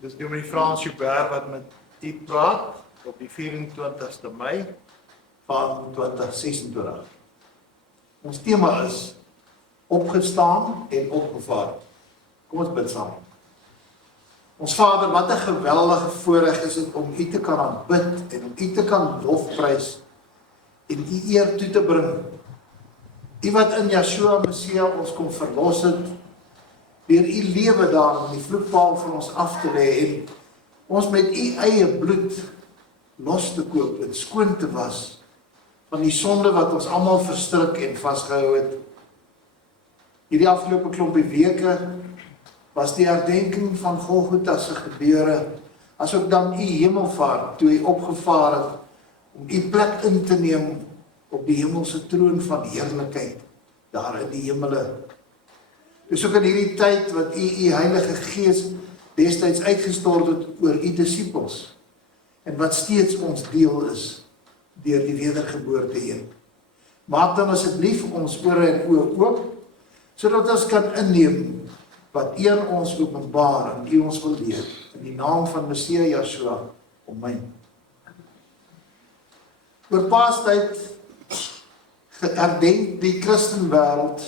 Dis dominee Frans Joubert wat met u praat op die 24ste Mei van 2026. Ons tema is opgestaan en opgevaar. Kom ons bid saam. Ons Vader, wat 'n geweldige voorreg is dit om u te kan aanbid en om u te kan lofprys en u eer toe te bring. U wat in Yeshua Messia ons kom verlos het, deur u lewe daar in die vloekpaal van ons af te lê en ons met u eie bloed los te koop en skoon te was van die sonde wat ons almal verstrik en vasgehou het. Hierdie afgelope klompie weke was die herdenking van Golgotha se gebeure, asook dan u hemelvaart toe u opgevaar het om u plek in te neem op die hemelse troon van heerlikheid daar in die hemele. Dis ook in hierdie tyd wat u Heilige Gees destyds uitgestort het oor u disippels en wat steeds ons deel is deur die wedergeboorte heen. Maak dan asseblief ons ore en oë oop sodat ons kan inneem wat u aan ons openbaar en u ons wil leer. In die naam van Messia Yeshua, amen. Oor Paastyd herdenk die Christenwêreld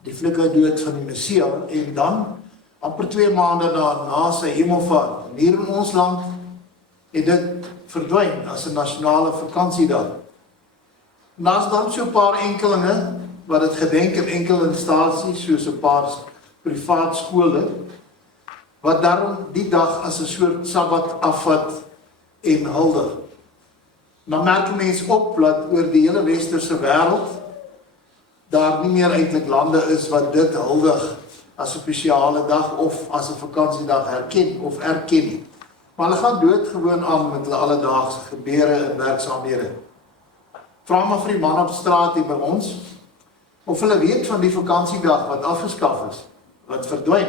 die flikkerdood van die Messia en dan amper 2 maande na sy hemelvaart. En hier in ons land het dit verdwyn as 'n nasionale vakansiedag. En daar's dan so 'n paar enkelinge wat dit gedenk in enkele instansies soos 'n paar privaat skole wat daarom die dag as 'n soort Sabbat afvat en huldig. Dan merk mense op dat oor die hele westerse wêreld daar nie meer eintlik lande is wat dit huldig as 'n spesiale dag of as 'n vakansiedag herken of erken nie. Maar hulle gaan doodgewoon aan met hulle alledaagse gebeure en werksaamhede. Vra maar vir die man op straat hier by ons of hulle weet van die vakansiedag wat afgeskaf is, wat verdwyn.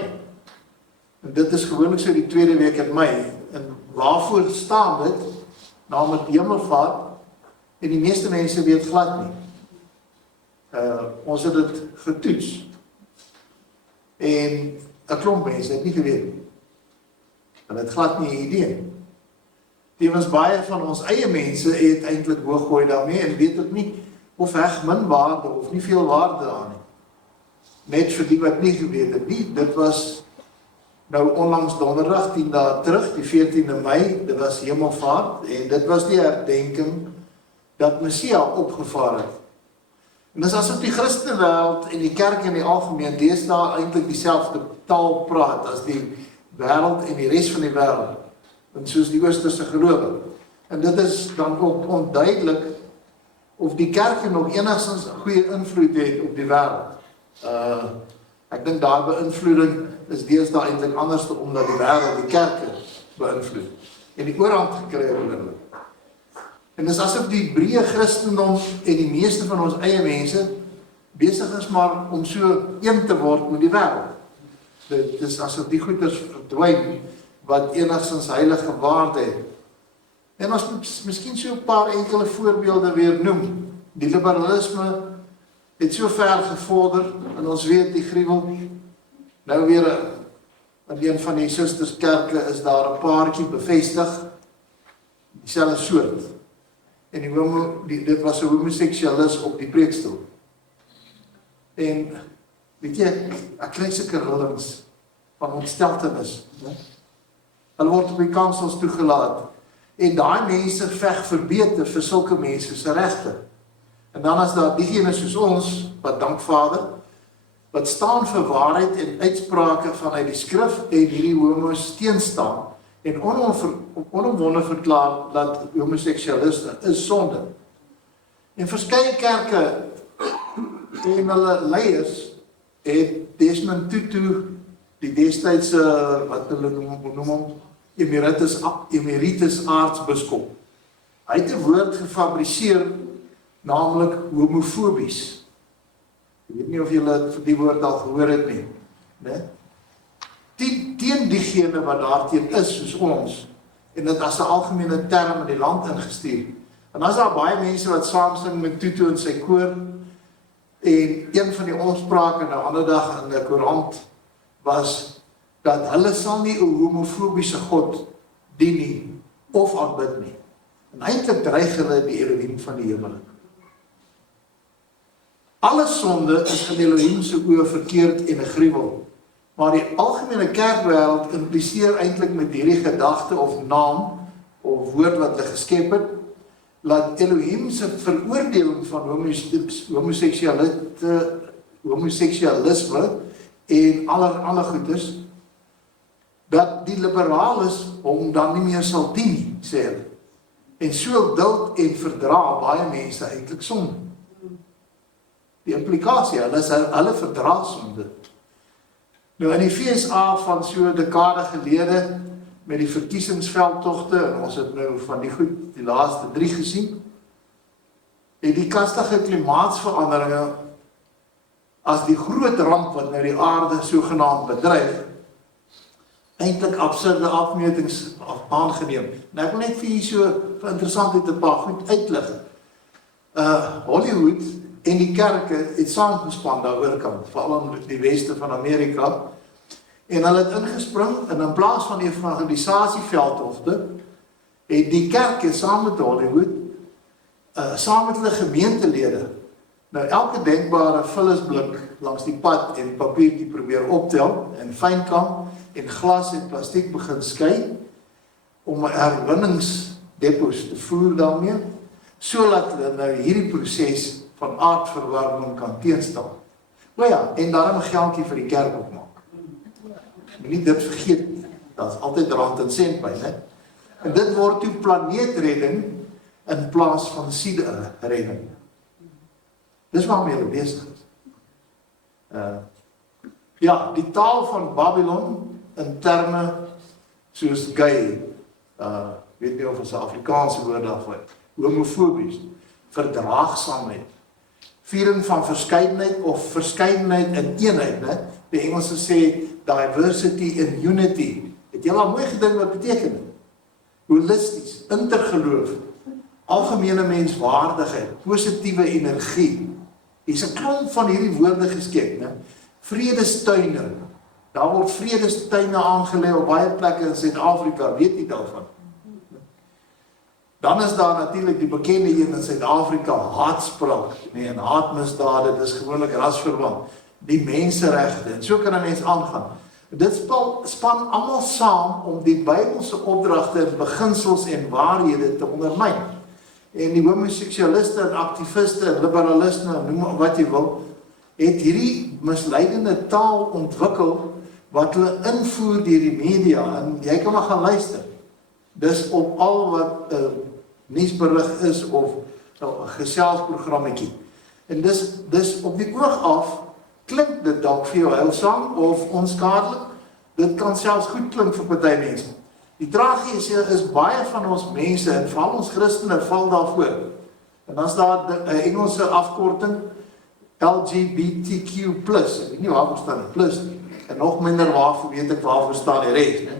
En dit is gewoonlik so die tweede week in Mei. En waarvoor staan dit? Naamlik hemelvaart, en die meeste mense weet glad nie. Ons het dit getoets. En 'n klomp mense het nie geweet nie. Hulle het glad nie 'n idee. Tevens baie van ons eie mense het eintlik hooggooi daarmee en weet ook nie of reg min waarde of nie veel waarde aan nie. Net vir die wat nie geweet het nie. Dit was nou onlangs donderdag 10 dae terug, die 14de Mei, dit was hemelvaart en dit was die herdenking dat Messia opgevaar het. En dis asof die Christenwêreld en die kerk in die algemeen deesdae eintlik dieselfde taal praat as die wêreld en die res van die wêreld, en soos die oosterse gelowe. En dit is dan ook onduidelik of die kerk nog enigstens 'n goeie invloed het op die wêreld. Ek dink daar beïnvloeding is deesdae eintlik anders omdat die wêreld die kerke beïnvloed en die oorhand gekry het oor hulle. En dis asof die Hebreë Christendom en die meeste van ons eie mense besig is maar om so een te word met die wêreld. Dit is asof die goeders verdwyn wat enigstens heilige waarde het. En ons moet miskien so 'n paar enkele voorbeelde weer noem. Die liberalisme het so ver gevorder en ons weet die gruwel. Nou weer in een van die susterskerke is daar 'n paartjie bevestig, dieselfde soort. En dit was 'n homoseksualis op die preekstoel. En weet jy, ek kry sulke rillings van ontsteltenis. Hulle word op die kansels toegelaat. En daai mense veg verbeter vir sulke mense se regte. En dan is daar diegene soos ons, wat dank Vader, wat staan vir waarheid en uitsprake vanuit die skrif en hierdie homos teenstaan en onomwonde verklaar dat homoseksualiste is sonde. En verskeie kerke en hulle leiers het Desmond Tutu, die destydse, wat hulle noem hom, emeritus aartsbiskop. Hy het 'n woord gefabriseer, naamlik homofobies. Ek weet nie of julle vir die woord al gehoor het nie. Teen diegene wat daarteen is, soos ons, en dit as 'n algemene term in die land ingestuur. En as daar baie mense wat saamsing met Tutu in sy koor, en een van die opsprake, 'n ander dag in die koerant, was dat hulle sal nie 'n homofobiese God dien nie, of aanbid nie. En eintlik dreig hulle die Elohim van die hemel. Alle sonde is in Elohim se oë verkeerd en 'n gruwel. Maar die algemene kerkwêreld impliseer eintlik met hierdie gedagte of naam of woord wat hulle geskep het, laat Elohim se veroordeling van homoseksualisme en ander goeders, dat die liberales hom dan nie meer sal dien nie, sê hulle. En so duld en verdra baie mense eintlik sonde. Die implikasie, hulle verdra sonde. Nou in die FSA van so 'n dekade gelede, met die verkiesingsveldtogte, en ons het nou van die laaste 3 gesien, het die kastige klimaatsveranderinge as die groot ramp wat nou die aarde sogenaamd bedreig, eintlik absurde afmetings aangeneem. Nou ek wil net vir hier so vir interessantheid 'n paar goed uitlig. Hollywood en die kerke het saamgespan daaroor kant, veral in die weste van Amerika, en hulle het ingespring, en in plaas van evangelisasieveldtogte, het die kerke saam met Hollywood, saam met hulle gemeentelede, nou elke denkbare vullisblik langs die pad en papiertjie probeer optel, en fynkam, en glas en plastiek begin skei, om herwinningsdepots te voer daarmee, sodat hulle nou hierdie proses van aardverwarming kan teenstaan. O ja, en daarom 'n geldjie vir die kerk opmaak. Nie dit vergeet nie, daar is altyd rand en sent by, né? En dit word toe planeetredding in plaas van sielredding. Dis waarmee hulle besig is. Ja, die taal van Babylon in terme soos gay, weet nie of ons 'n Afrikaanse woord daarvoor, homofobies, verdraagsaamheid, viering van verskeidenheid of verskeidenheid in eenheid, né? Die Engelse sê diversity in unity. Het jy al mooi gedink wat beteken? Holisties, intergeloof, algemene menswaardigheid, positiewe energie. Hier's 'n klomp van hierdie woorde geskep, né? Vredestuine. Daar word vredestuine aangelê op baie plekke in Suid-Afrika, weet jy daarvan? Dan is daar natuurlik die bekende een in Suid-Afrika, haatspraak, nee, en haatmisdade, dis gewoonlik rasverwant, die menseregte, en so kan 'n mens aangaan. Dit span almal saam om die Bybelse opdragte en beginsels en waarhede te ondermyn. En die homoseksualiste en aktiviste en liberaliste, noem wat jy wil, het hierdie misleidende taal ontwikkel wat hulle invoer deur die media, en jy kan maar gaan luister. Dis op al wat nuusberig is of 'n geselsprogrammetjie. En dis op die oog af klink dit dalk vir jou heilsaam of onskadelik. Dit kan selfs goed klink vir party mense. Die tragiese is baie van ons mense, en veral ons Christene, val daarvoor. En dan is daar 'n Engelse afkorting LGBTQ+. Ek weet nie waarvoor staan die plus nie. En nog minder waarvoor weet ek waarvoor staan die res, né?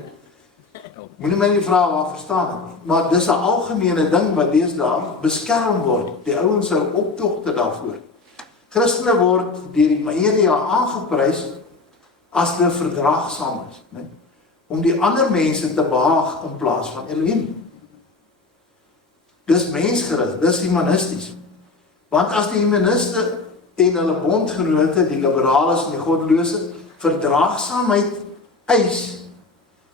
Moenie my nie vra waarvoor staan dit nie. Maar dis 'n algemene ding wat deesdae beskerm word. Die ouens hou optogte daarvoor. Christene word deur die media aangeprys as hulle verdraagsaam is, né? Om die ander mense te behaag in plaas van Elohim. Dis mensgerig, dis humanisties. Want as die humaniste en hulle bondgenote, die liberales en die goddelose, verdraagsaamheid eis,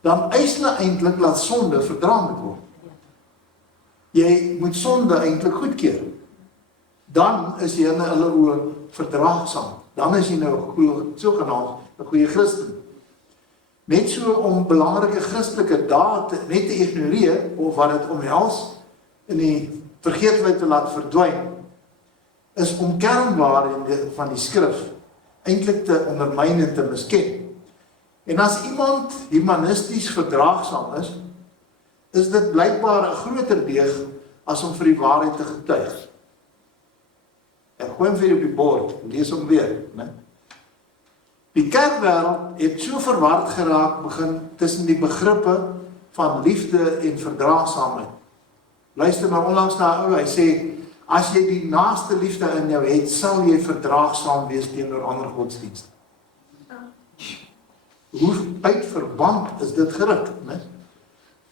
dan eis hulle eintlik dat sonde verdra moet word. Jy moet sonde eintlik goedkeur. Dan is jy in hulle oë verdraagsaam. Dan is jy nou 'n goeie, sogenaamd 'n goeie Christen. Net so om belangrike Christelike dae net te ignoreer of wat dit omhels in die vergeetlikheid te laat verdwyn, is om kernwaarhede van die skrif eintlik te ondermyn en te misken. En as iemand humanisties verdraagsaam is dit blykbaar 'n groter deeg as om vir die waarheid te getuig. Ek gooi hom vir op die bord, lees hom weer, né? Die kerkwêreld het so verward geraak begin tussen die begrippe van liefde en verdraagsaamheid. Luister maar onlangs na 'n ou, hy sê, as jy die naaste liefde in jou het, sal jy verdraagsaam wees teenoor ander godsdienste. Hoe uit verband is dit geruk, né?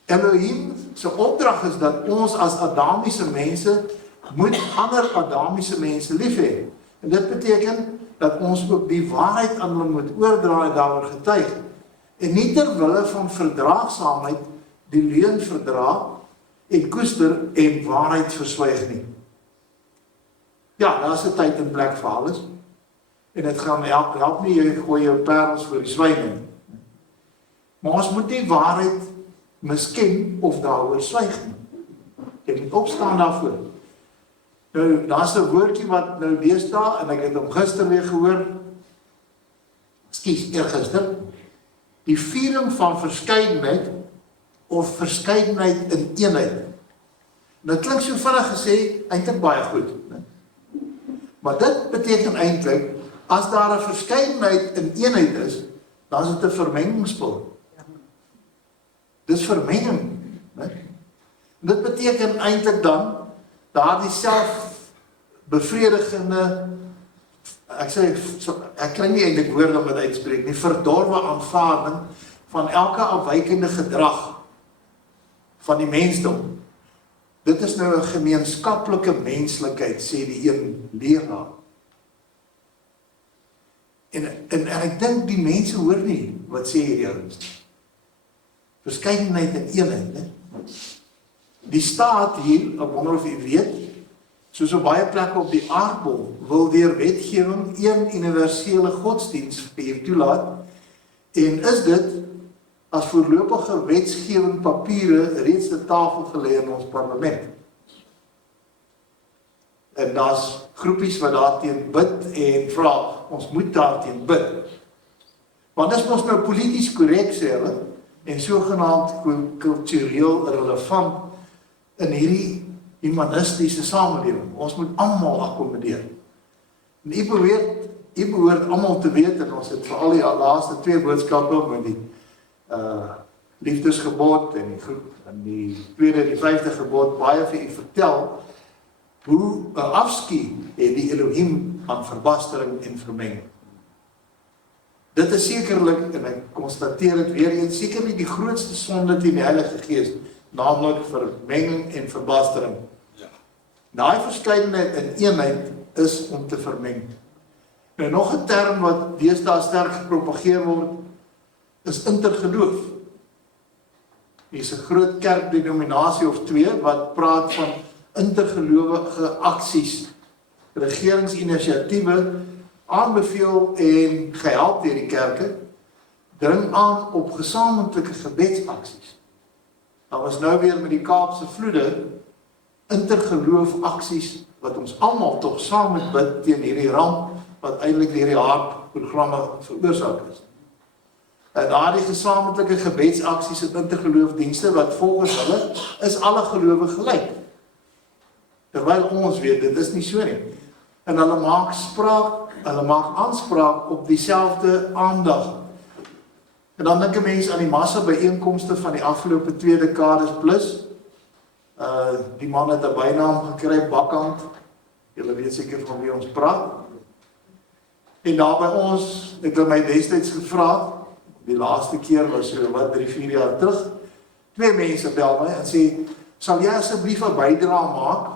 Elohim se opdrag is dat ons as Adamiese mense moet ander Adamiese mense lief hê. En dit beteken dat ons ook die waarheid aan hulle moet oordra en daaroor getuig. En nie ter wille van verdraagsaamheid die leuen verdra en koester en waarheid verswyg nie. Ja, daar is 'n tyd en plek vir alles. En dit gaan help nie jy gooi jou parels vir die swyne nie. Maar ons moet die waarheid misken of daaroor swyg nie. Jy moet opstaan daarvoor. Nou, daar's 'n woordjie wat nou deesdae, en ek het hom gister weer gehoor, eergister, die viering van verskeidenheid of verskeidenheid in eenheid. Nou klink so vinnig gesê, eintlik baie goed. Ne? Maar dit beteken eintlik, as daar 'n verskeidenheid in eenheid is, dan is dit 'n vermengingspil. Dis vermenging. Ne? Dit beteken eintlik dan, daardie selfbevredigende, ek kry nie eintlik woorde om dit uitspreek nie, verdorwe aanvaarding van elke afwykende gedrag van die mensdom. Dit is nou 'n gemeenskaplike menslikheid, sê die een leraar. En ek dink die mense hoor nie, wat sê hierdie ouens? Verskeidenheid en eenheid, né? Die staat hier, ek wonder of u weet, soos op baie plekke op die aardbol, wil deur wetgewing een universele godsdienstbeheer toelaat, en is dit as voorlopige wetgewing papiere reeds te tafel gelê in ons parlement. En daar's groepies wat daarteen bid en vra, ons moet daarteen bid. Want dis mos nou polities korrek, sê hulle, en sogenaamd kultureel relevant in hierdie humanistiese samelewing. Ons moet almal akkommodeer. En u behoort almal te weet, en ons het veral die laaste 2 boodskappe met die liefdesgebod en die tweede en die 5de gebod baie vir u vertel hoe 'n afskie het die Elohim aan verbastering en vermenging. Dit is sekerlik, en ek konstateer dit weer eens, sekerlik die grootste sonde teen die Heilige Gees, naamlik vermenging en verbastering. Daai verskeidenheid en eenheid is om te vermeng. Nou nog 'n term wat deesdae sterk gepropageer word, is intergeloof. Hier is 'n groot kerkdenominasie of 2 wat praat van intergelowige aksies, regeringsinisiatiewe, aanbeveel en gehelp deur die kerke, dring aan op gesamentlike gebedsaksies. Daar was nou weer met die Kaapse vloede, intergeloof aksies, wat ons almal tog saam moet bid teen hierdie ramp, wat eintlik deur die hartprogramme veroorsaak is. En daardie gesamentlike gebedsaksies en intergeloofdienste, wat volgens hulle, is alle gelowe gelyk. Terwyl ons weet, dit is nie so nie. En hulle maak aanspraak op dieselfde aandag. En dan dink 'n mens aan die massa byeenkomste van die afgelope 2 dekades plus. Die man het 'n bynaam gekry, Bakkant. Julle weet seker van wie ons praat. En daar by ons het hulle my destyds gevra, die laaste keer was so wat 3-4 jaar terug, 2 mense bel my en sê, sal jy asseblief 'n bydrae maak,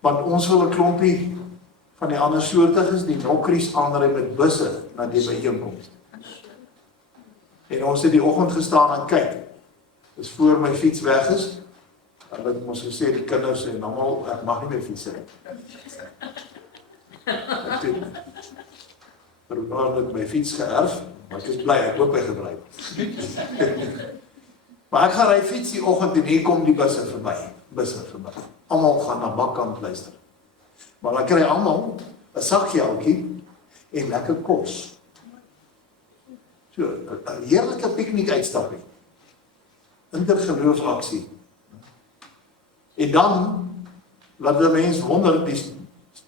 want ons wil 'n klompie van die ander soortiges, die nokries aanry met busse na die byeenkoms. En ons het die oggend gestaan en kyk, dis voor my fiets weg is, en dit moes gesê die kinders en almal, ek mag nie meer fiets ry. Ek het my fiets geërf, maar ek is bly, ek hoop hy gebruik. Maar ek gaan ry fiets die oggend en hier kom die busse verby. Almal gaan na Bakkant luister. Maar dan kry almal 'n sakgeldjie en lekker kos. So, 'n heerlike piknik uitstapie. Intergeloofsaksie. En dan, laat die mens wonder, die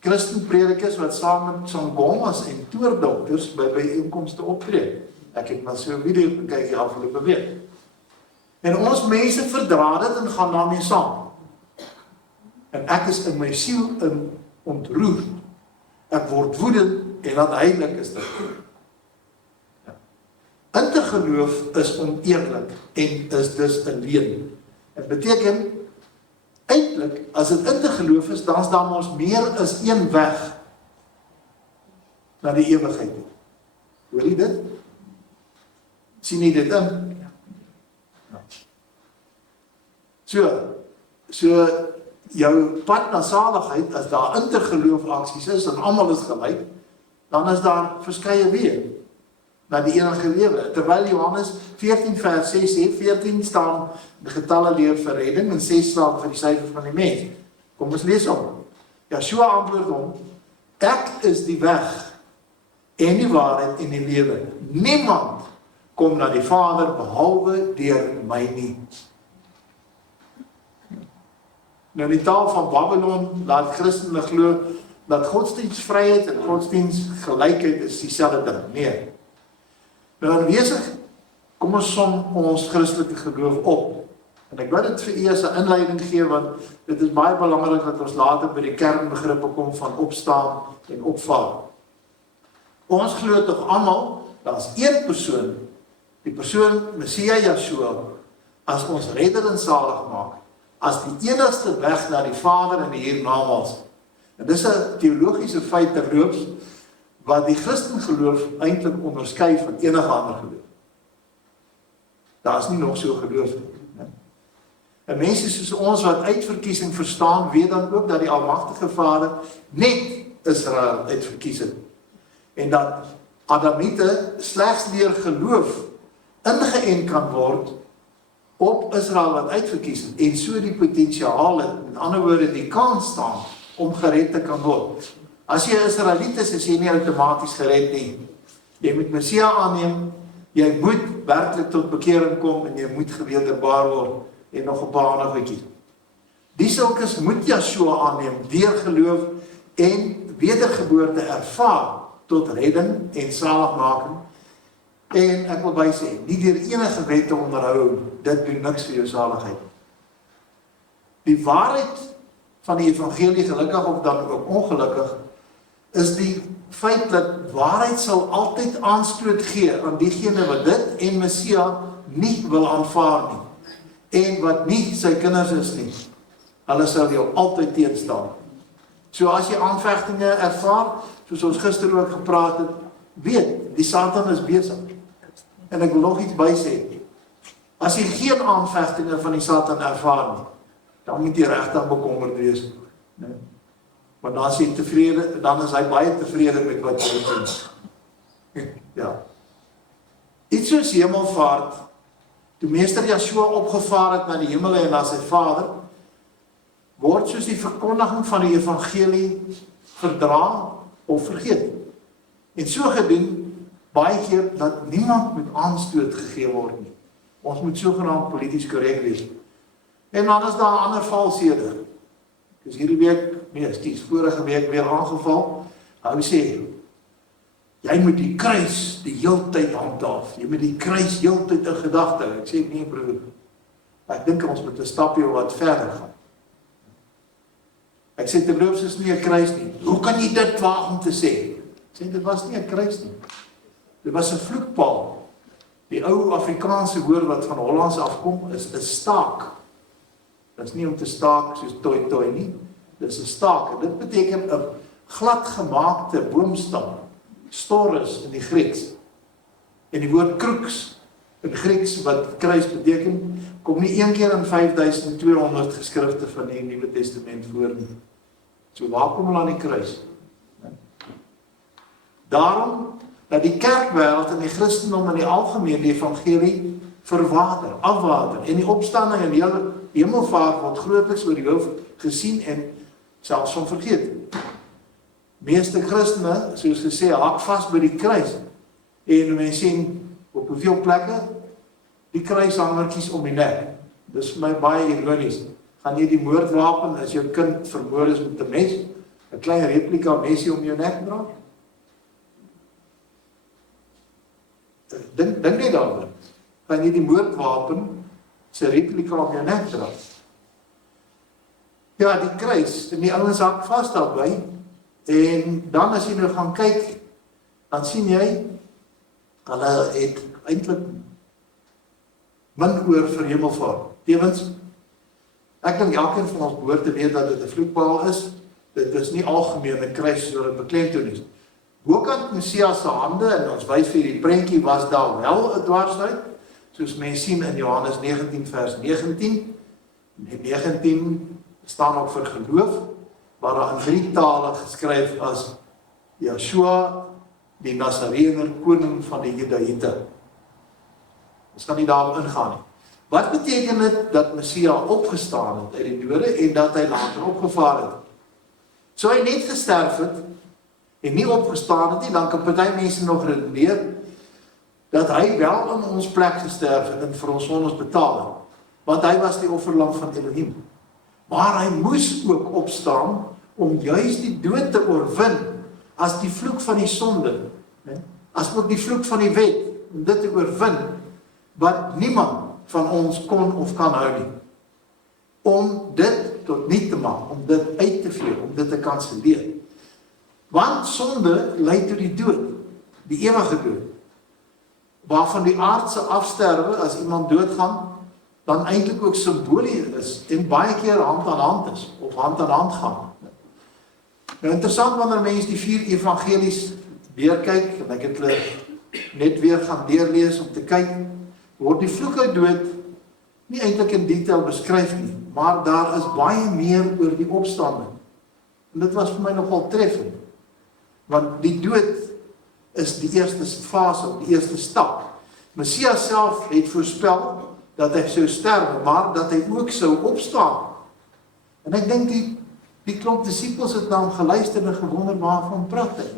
Christenpredikers wat saam met sangomas en toordokters by byeenkomste optree. Ek het maar so 'n video gekyk die afgelope week. En ons mense verdra dit en gaan daarmee saam. En ek is in my siel ontroerd. Ek word woedend en wat heilig is dit. Ja. In te geloof is oneerlik en is dus 'n leuen. Dit beteken, eintlik, as dit in te geloof is, dan is daar mos meer as een weg na die ewigheid. Hoor jy dit? Sien jy dit in? So jou pad na saligheid, as daar intergeloof aksies is, en almal is gelyk, dan is daar verskeie weë na die enige lewe. Terwyl Johannes 14 vers 6 sê, 14 staan die getalle leer vir redding, en 6 staan vir die syfer van die mens. Kom ons lees om. Yeshua antwoord hom, ek is die weg, en die waarheid en die lewe. Niemand kom na die Vader behalwe deur my nie. Nou die taal van Babylon laat Christene glo dat godsdienstvryheid en godsdienstgelykheid is dieselfde ding. Nee. Nou aanwesig, kom ons som ons Christelike geloof op. En ek wil dit vir u as 'n inleiding gee, want dit is baie belangrik dat ons later by die kernbegrippe kom van opstaan en opvaar. Ons glo tog almal, daar is een persoon, die persoon Messia Yeshua, as ons redder en salig maak, as die enigste weg na die Vader en die hiernamaals. En dis 'n teologiese feit terloops, wat die Christengeloof eintlik onderskei van enige ander geloof. Daar is nie nog so geloof nie. En mense soos ons wat uitverkiesing verstaan, weet dan ook dat die Almagtige Vader net Israel uitverkies het. En dat Adamiete slegs deur geloof ingeënt kan word op Israel wat uitverkies het, en so die potensiaal het, met ander woorde die kans staan, om gered te kan word. As jy Israeliet is jy nie outomaties gered nie. Jy moet Messia aanneem, jy moet werklik tot bekering kom, en jy moet gewederbaar word, en nog 'n paar ander goedjies. Die sulkes moet Yeshua aanneem, deur geloof en wedergeboorte ervaar, tot redding en saligmaking. En ek wil bysê, nie deur enige wet te onderhou, dit doen niks vir jou saligheid. Die waarheid van die evangelie, gelukkig of dan ook ongelukkig, is die feit dat waarheid sal altyd aanstoot gee aan diegene wat dit en Messia nie wil aanvaar nie, en wat nie sy kinders is nie. Hulle sal jou altyd teenstaan. So as jy aanvegtinge ervaar, soos ons gister ook gepraat het, weet, die Satan is besig. En ek wil nog iets bysê. As jy geen aanvegtinge van die Satan ervaar nie, dan moet jy regtig bekommerd wees. Nee. Want dan is hy tevrede, dan is hy baie tevrede met wat jy doen. Ja. Iets soos hemelvaart, toe meester Yeshua opgevaar het na die hemel en na sy Vader, word soos die verkondiging van die evangelie verdra of vergeet. En so gedoen, baie keer dat niemand met aanstoot gegee word nie. Ons moet sogenaamd polities korrek wees. En dan is daar 'n ander valshede. Dus hierdie week, vorige week weer aangeval. Hy sê, jy moet die kruis die heeltyd handhaaf. Jy moet die kruis heeltyd in gedagte hou. Ek sê nie, broer. Ek dink ons moet 'n stapjie wat verder gaan. Ek sê terloops is nie 'n kruis nie. Hoe kan jy dit waag om te sê? Ek sê dit was nie 'n kruis nie. Dit was 'n vloekpaal. Die ou Afrikaanse woord wat van Hollands afkom is 'n staak. Dit is nie om te staak soos toi nie. Dit is 'n staak. En dit beteken 'n glad gemaakte boomstam. Storos in die Grieks. En die woord crux in Grieks wat kruis beteken, kom nie een keer in 5200 geskrifte van die Nuwe Testament voor nie. So waar kom hulle aan die kruis? Daarom dat die kerkwêreld en die Christendom in die algemeen die evangelie verwater, afwater, en die opstanding en die hemelvaart word grootliks oor die hoof gesien en selfs van vergeet. Meeste Christene, soos gesê, haak vas by die kruis. En mense sien op hoeveel plekke die kruishangertjies om die nek. Dis vir my baie ironies. Gaan jy die moordwapen as jou kind vermoor is met 'n mes, 'n klein replika mesie om jou nek dra? Dink net daaroor. Gaan jy die moordwapen se replika om jou nek dra? Ja, die kruis, en die ouens hak vas daarby. En dan as jy nou gaan kyk, dan sien jy, hulle het eintlik min oor vir hemelvaart. Tevens, ek dink elkeen van ons behoort te weet dat dit 'n vloekpaal is. Dit is nie algemene kruis soos dit beklemtoon is. Bokant Messias se hande, en ons wys vir die prentjie, was daar wel 'n dwarsheid, soos mense sien in Johannes 19 vers 19. En 19 staan ook vir geloof, waar daar in 3 tale geskryf as Yeshua, die Nasareëner, koning van die Judaïte. Ons kan nie daarop ingaan nie. Wat beteken dit dat Messia opgestaan het uit die dode en dat hy later opgevaar het? So hy net gesterf het en nie opgestaan het nie, dan kan party mense nog redeneer dat hy wel in ons plek gesterf het en vir ons sondes betaal het, want hy was die offerlam van Elohim. Maar hy moes ook opstaan om juis die dood te oorwin as die vloek van die sonde, as ook die vloek van die wet, om dit te oorwin, wat niemand van ons kon of kan hou nie. Om dit tot niet te maak, om dit uit te vee, om dit te kanselleer. Want sonde lei tot die dood, die ewige dood, waarvan die aardse afsterwe, as iemand doodgaan, dan eintlik ook simbolies is, en baie keer hand aan hand is, of hand aan hand gaan. Nou interessant, wanneer mense die 4 evangelies weerkyk, en ek het hulle net weer gaan deurlees om te kyk, word die vloek uit dood nie eintlik in detail beskryf nie, maar daar is baie meer oor die opstanding. En dit was vir my nogal treffend, want die dood is die eerste fase, die eerste stap. Messias self het voorspel dat hy sou sterwe, maar dat hy ook sou opstaan. En ek dink die klomp disippels het na hom geluister en gewonder waarvan praat hy.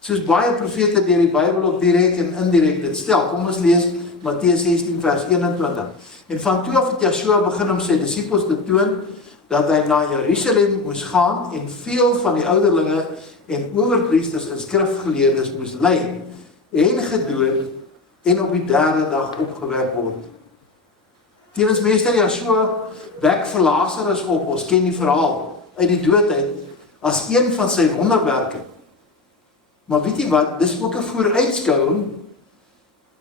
Soos baie profete deur die Bybel op direk en indirek dit stel. Kom ons lees Matteus 16 vers 21. En van toe af het Yeshua begin om sy disippels te toon dat hy na Jerusalem moes gaan en veel van die ouderlinge en owerpriesters en skrifgeleerdes moes ly en gedood en op die 3de dag opgewek word. Tevens meester Yeshua wek vir Lazarus op, ons ken die verhaal, uit die dood uit, as een van sy wonderwerke. Maar weet jy wat, dis ook 'n vooruitskouing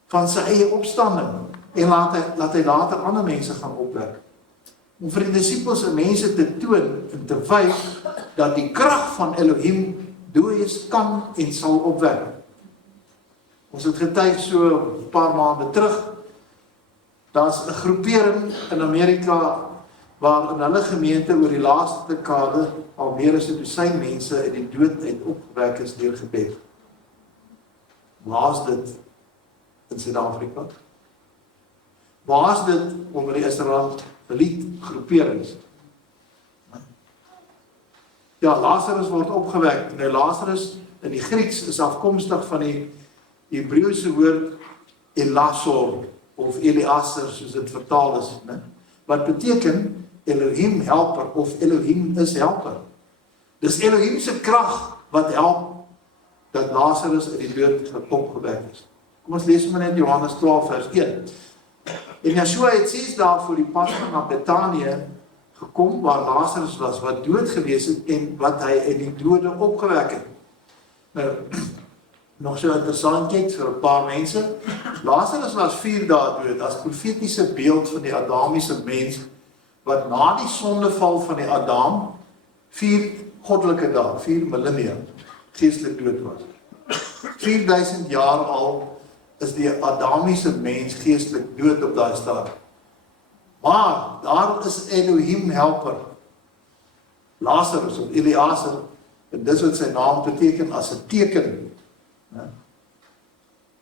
van sy eie opstanding, en laat hy later ander mense gaan opwek. Om vir die disippels en mense te toon en te wys dat die krag van Elohim dooies kan en sal opwek. Ons het getuig so 'n paar maande terug, daar's 'n groepering in Amerika waar in hulle gemeente oor die laaste dekade al meer as 1,000 mense uit die dood uit opgewek is deur gebed. Waar is dit in Suid-Afrika? Waar is dit onder die Israeliet groeperings? Ja, Lazarus word opgewek. Nou Lazarus in die Grieks is afkomstig van die Hebreëse woord Elasor of Eliaser, soos dit vertaal is, né? Wat beteken Elohim helper of Elohim is helper. Dis Elohim se krag wat help dat Lazarus uit die dood opgewek is. Kom ons lees maar net Johannes 12 vers 1. En Yeshua het 6 dae voor die Pasga na Betanië gekom waar Lazarus was, wat dood gewees het en wat hy uit die dode opgewek het. Nou, nog so interessant kyk vir 'n paar mense. Lazarus was 4 dae dood as profetiese beeld van die Adamiese mens wat na die sondeval van die Adam 4 goddelike dae, 4 millennia geestelik dood was. 4000 jaar al is die Adamiese mens geestelik dood op daai stadium. Maar daar is Elohim helper. Lazarus of Eliaser, en dis wat sy naam beteken as 'n teken.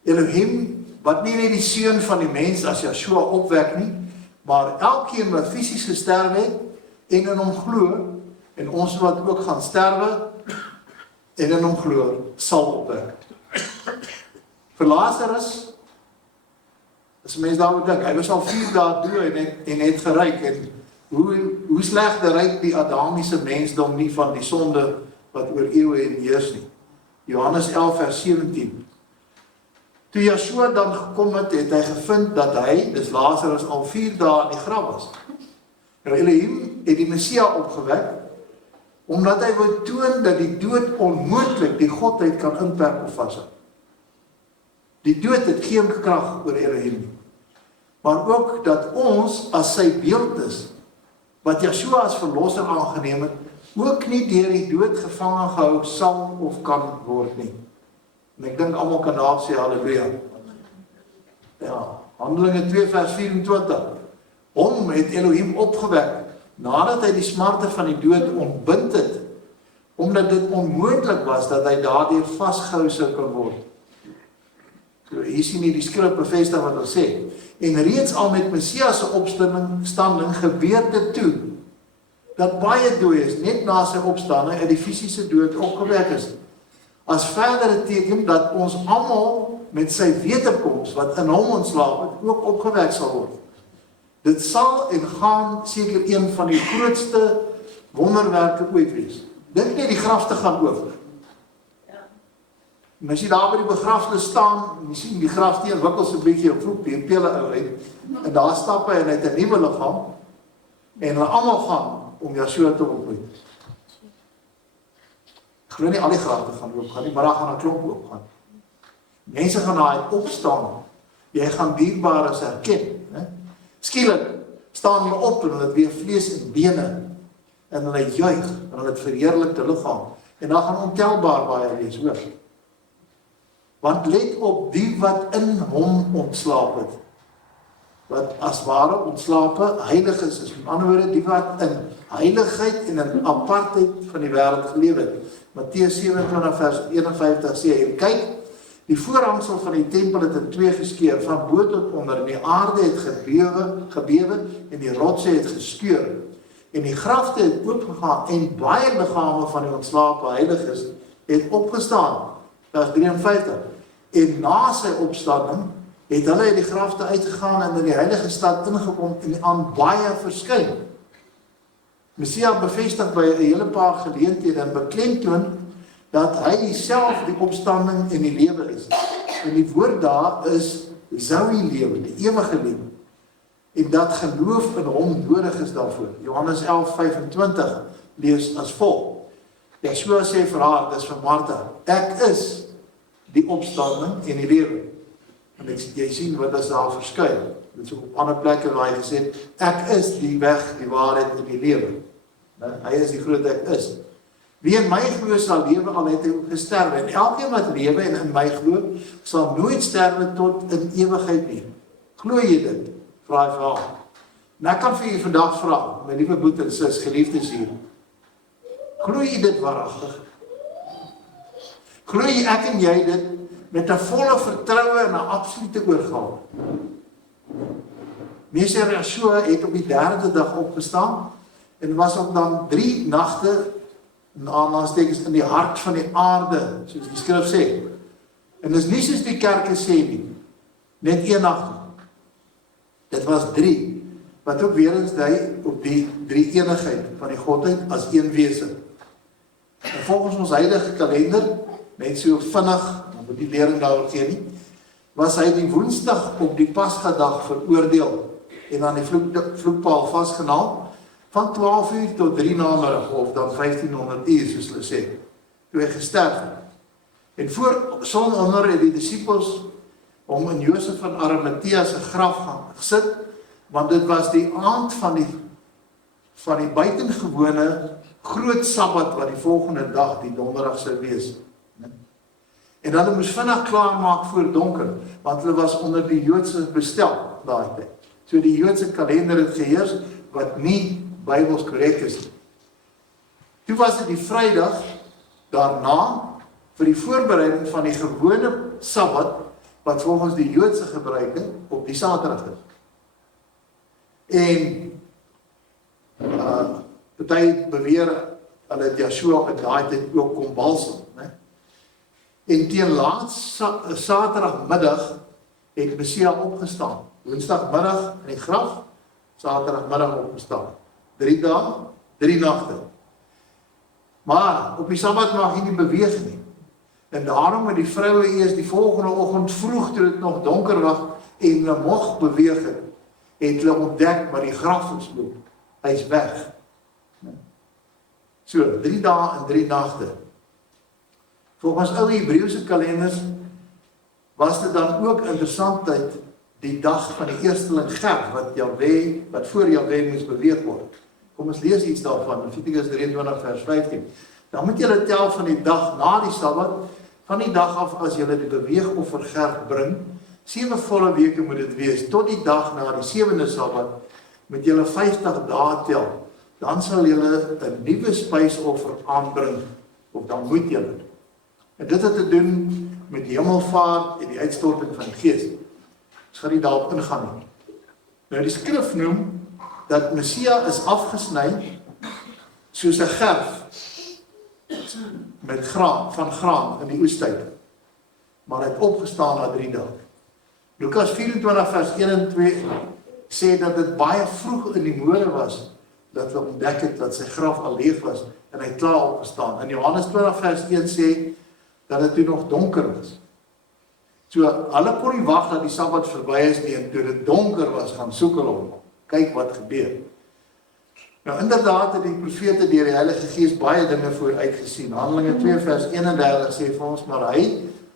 Elohim, wat nie net die seun van die mens as Yeshua opwek nie, maar elkeen wat fisies gesterf het en in hom glo, en ons wat ook gaan sterwe en in hom glo, sal opwek. Vir Lazarus, as mens daaroor dink, hy was al 4 dae dood en het geryk, en hoe sleg ryk die Adamiese mensdom nie van die sonde wat oor eeue en heers nie. Johannes 11 vers 17. Toe Yeshua dan gekom het, het hy gevind dat hy, dis Lazarus, al 4 dae in die graf was. Nou Elohim het die Messia opgewek, omdat hy wil toon dat die dood onmoontlik die godheid kan inperk of vashou. Die dood het geen krag oor Elohim nie. Maar ook dat ons as sy beeld is, wat Yeshua as verlosser aangeneem het, ook nie deur die dood gevange gehou sal of kan word nie. En ek dink almal kan daar sê halleluja. Ja, Handelinge 2 vers 24. Hom het Elohim opgewek, nadat hy die smarte van die dood ontbind het, omdat dit onmoontlik was dat hy daardeur vasgehou sou kan word. So, hier sien jy die skrif bevestig wat ons sê. En reeds al met Messias se opstanding gebeur dit toe, dat baie dooies net na sy opstanding uit die fisiese dood opgewek is. As verdere teken dat ons almal met sy wederkoms wat in hom ontslaap het, ook opgewek sal word. Dit sal en gaan seker een van die grootste wonderwerke ooit wees. Dink net die graf te gaan oop. En as jy daar by die begrafenis staan, en jy sien die grafsteen wikkel so 'n bietjie op vloek, die pele uit, en daar stap hy en hy het 'n nuwe liggaam, en hulle almal gaan om Yeshua te ontmoet. Ek glo nie al die grafte gaan oopgaan nie, maar daar gaan 'n klomp oopgaan. Mense gaan daar opstaan. Jy gaan dierbares herken. Skielik staan hulle op en hulle het weer vlees en bene, en hulle juig, en hulle het verheerlikte liggaam, en daar gaan ontelbaar baie wees, hoor. Want let op die wat in hom ontslaap het, wat as ware ontslape heilig is, met ander woorde die wat in heiligheid en in apartheid van die wêreld geleef het. Matteus 27 vers 51 sê, en kyk, die voorhangsel van die tempel het in twee geskeur, van bo tot onder, en die aarde het gebewe, en die rotse het geskeur, en die grafte het oopgegaan, en baie liggame van die ontslape heiliges het opgestaan, vers 53, en na sy opstanding, het hulle uit die grafte uitgegaan en in die heilige stad ingekom en aan baie verskyn. Messias bevestig by 'n hele paar geleenthede en beklemtoon dat hy self die opstanding en die lewe is. En die woord daar is Zoe lewe, die ewige lewe. En dat geloof in hom nodig is daarvoor. Johannes 11:25 lees as volg. Yeshua sê vir haar, dis vir Martha, ek is die opstanding en die lewe. En jy sien wat is daar verskyn. Dit is op ander plekke waar hy gesê, ek is die weg, die waarheid en die lewe. Hy is die groot ek is. Wie in my glo sal lewe, al het hy gesterwe. En elkeen wat lewe en in my glo, sal nooit sterwe tot in ewigheid nie. Glo jy dit? Vraag hy vir haar. En ek kan vir jy vandag vra, my liewe broer en sis, geliefdes hier. Glo jy dit waaragtig? Glo jy ek en jy dit met 'n volle vertroue en 'n absolute oorgawe? Meester Yeshua het op die derde dag opgestaan en was ook dan 3 nagte in aanhalingstekens in die hart van die aarde, soos die skrif sê. En dis nie soos die kerke sê nie, net 1 nag. Dit was 3, wat ook weer eens dui op die drie eenigheid van die Godheid as een wese. En volgens ons huidige kalender, net so vinnig, dan moet die lering daaroor gee nie, was hy die woensdag op die Pasgadag veroordeel en aan die vloekpaal vasgenaal van 12 uur tot 3 namiddag of dan 1500 uur soos hulle sê, toe hy gesterf het. En voor sononder het die disippels om in Josef van Arimatea se graf gaan gesit, want dit was die aand van die buitengewone groot Sabbat wat die volgende dag, die donderdag sou wees. En hulle moes vinnig klaarmaak voor donker, want hulle was onder die Joodse bestel daai tyd. So die Joodse kalender het geheers, wat nie Bybels korrek is. Toe was dit die Vrydag daarna, vir die voorbereiding van die gewone Sabbat, wat volgens die Joodse gebruike op die Saterdag is. En party beweer hulle het Yeshua op daai tyd ook kom balsam, né? En teen laat Saterdagmiddag het Messias opgestaan. Woensdagmiddag in die graf, Saterdagmiddag opgestaan. 3 dae, 3 nagte. Maar op die Sabbat mag jy nie beweeg nie. En daarom het die vroue eers die volgende oggend vroeg, toe dit nog donker was en hulle mocht beweeg het hulle ontdek, maar die graf is oop. Hy is weg. So, 3 dae en 3 nagte. Volgens ou Hebreëse kalenders was dit dan ook interessantheid die dag van die eersteling Gert, wat voor Jahwe moes beweeg word. Kom ons lees iets daarvan, Levitikus 23 vers 15. Dan moet julle tel van die dag na die Sabbat, van die dag af as julle die beweegoffer Gert bring, 7 volle weke moet dit wees, tot die dag na die 7de Sabbat, moet julle 50 dae tel, dan sal julle 'n nuwe spysoffer aanbring, of dan moet julle. En dit het te doen met die hemelvaart en die uitstorting van die Gees. Ons gaan nie daarop ingaan nie. Nou die skrif noem dat Messia is afgesny soos 'n gerf met graan, van graan in die oestyd. Maar hy het opgestaan na 3 dae. Lukas 24 vers 1 en 2 sê dat dit baie vroeg in die môre was dat hulle ontdek het dat sy graf al leeg was en hy klaar opgestaan. In Johannes 20 vers 1 sê dat dit toe nog donker was. So, hulle kon nie wag dat die Sabbat verby is nie, en toe dit donker was, gaan soek hulle hom. Kyk wat gebeur. Nou inderdaad het die profete deur die Heilige Gees baie dinge vooruitgesien. Handelinge 2 vers 31 sê vir ons, maar hy,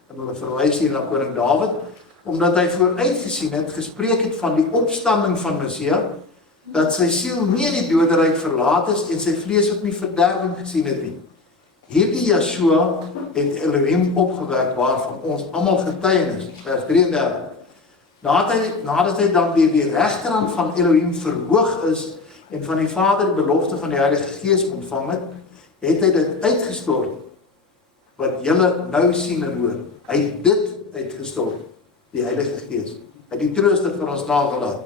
en hulle verwys hier na koning Dawid, omdat hy vooruitgesien het, gespreek het van die opstanding van Messia, dat sy siel nie in die doderyk verlaat is en sy vlees ook nie verderwing gesien het nie. Hierdie Yeshua het Elohim opgewek waarvan ons almal getuienis, vers 33. Nadat hy dan deur die regterhand van Elohim verhoog is en van die Vader die belofte van die Heilige Gees ontvang het hy dit uitgestort wat julle nou sien en hoor. Hy het dit uitgestort, die Heilige Gees. Hy het die trooster vir ons nagelaat.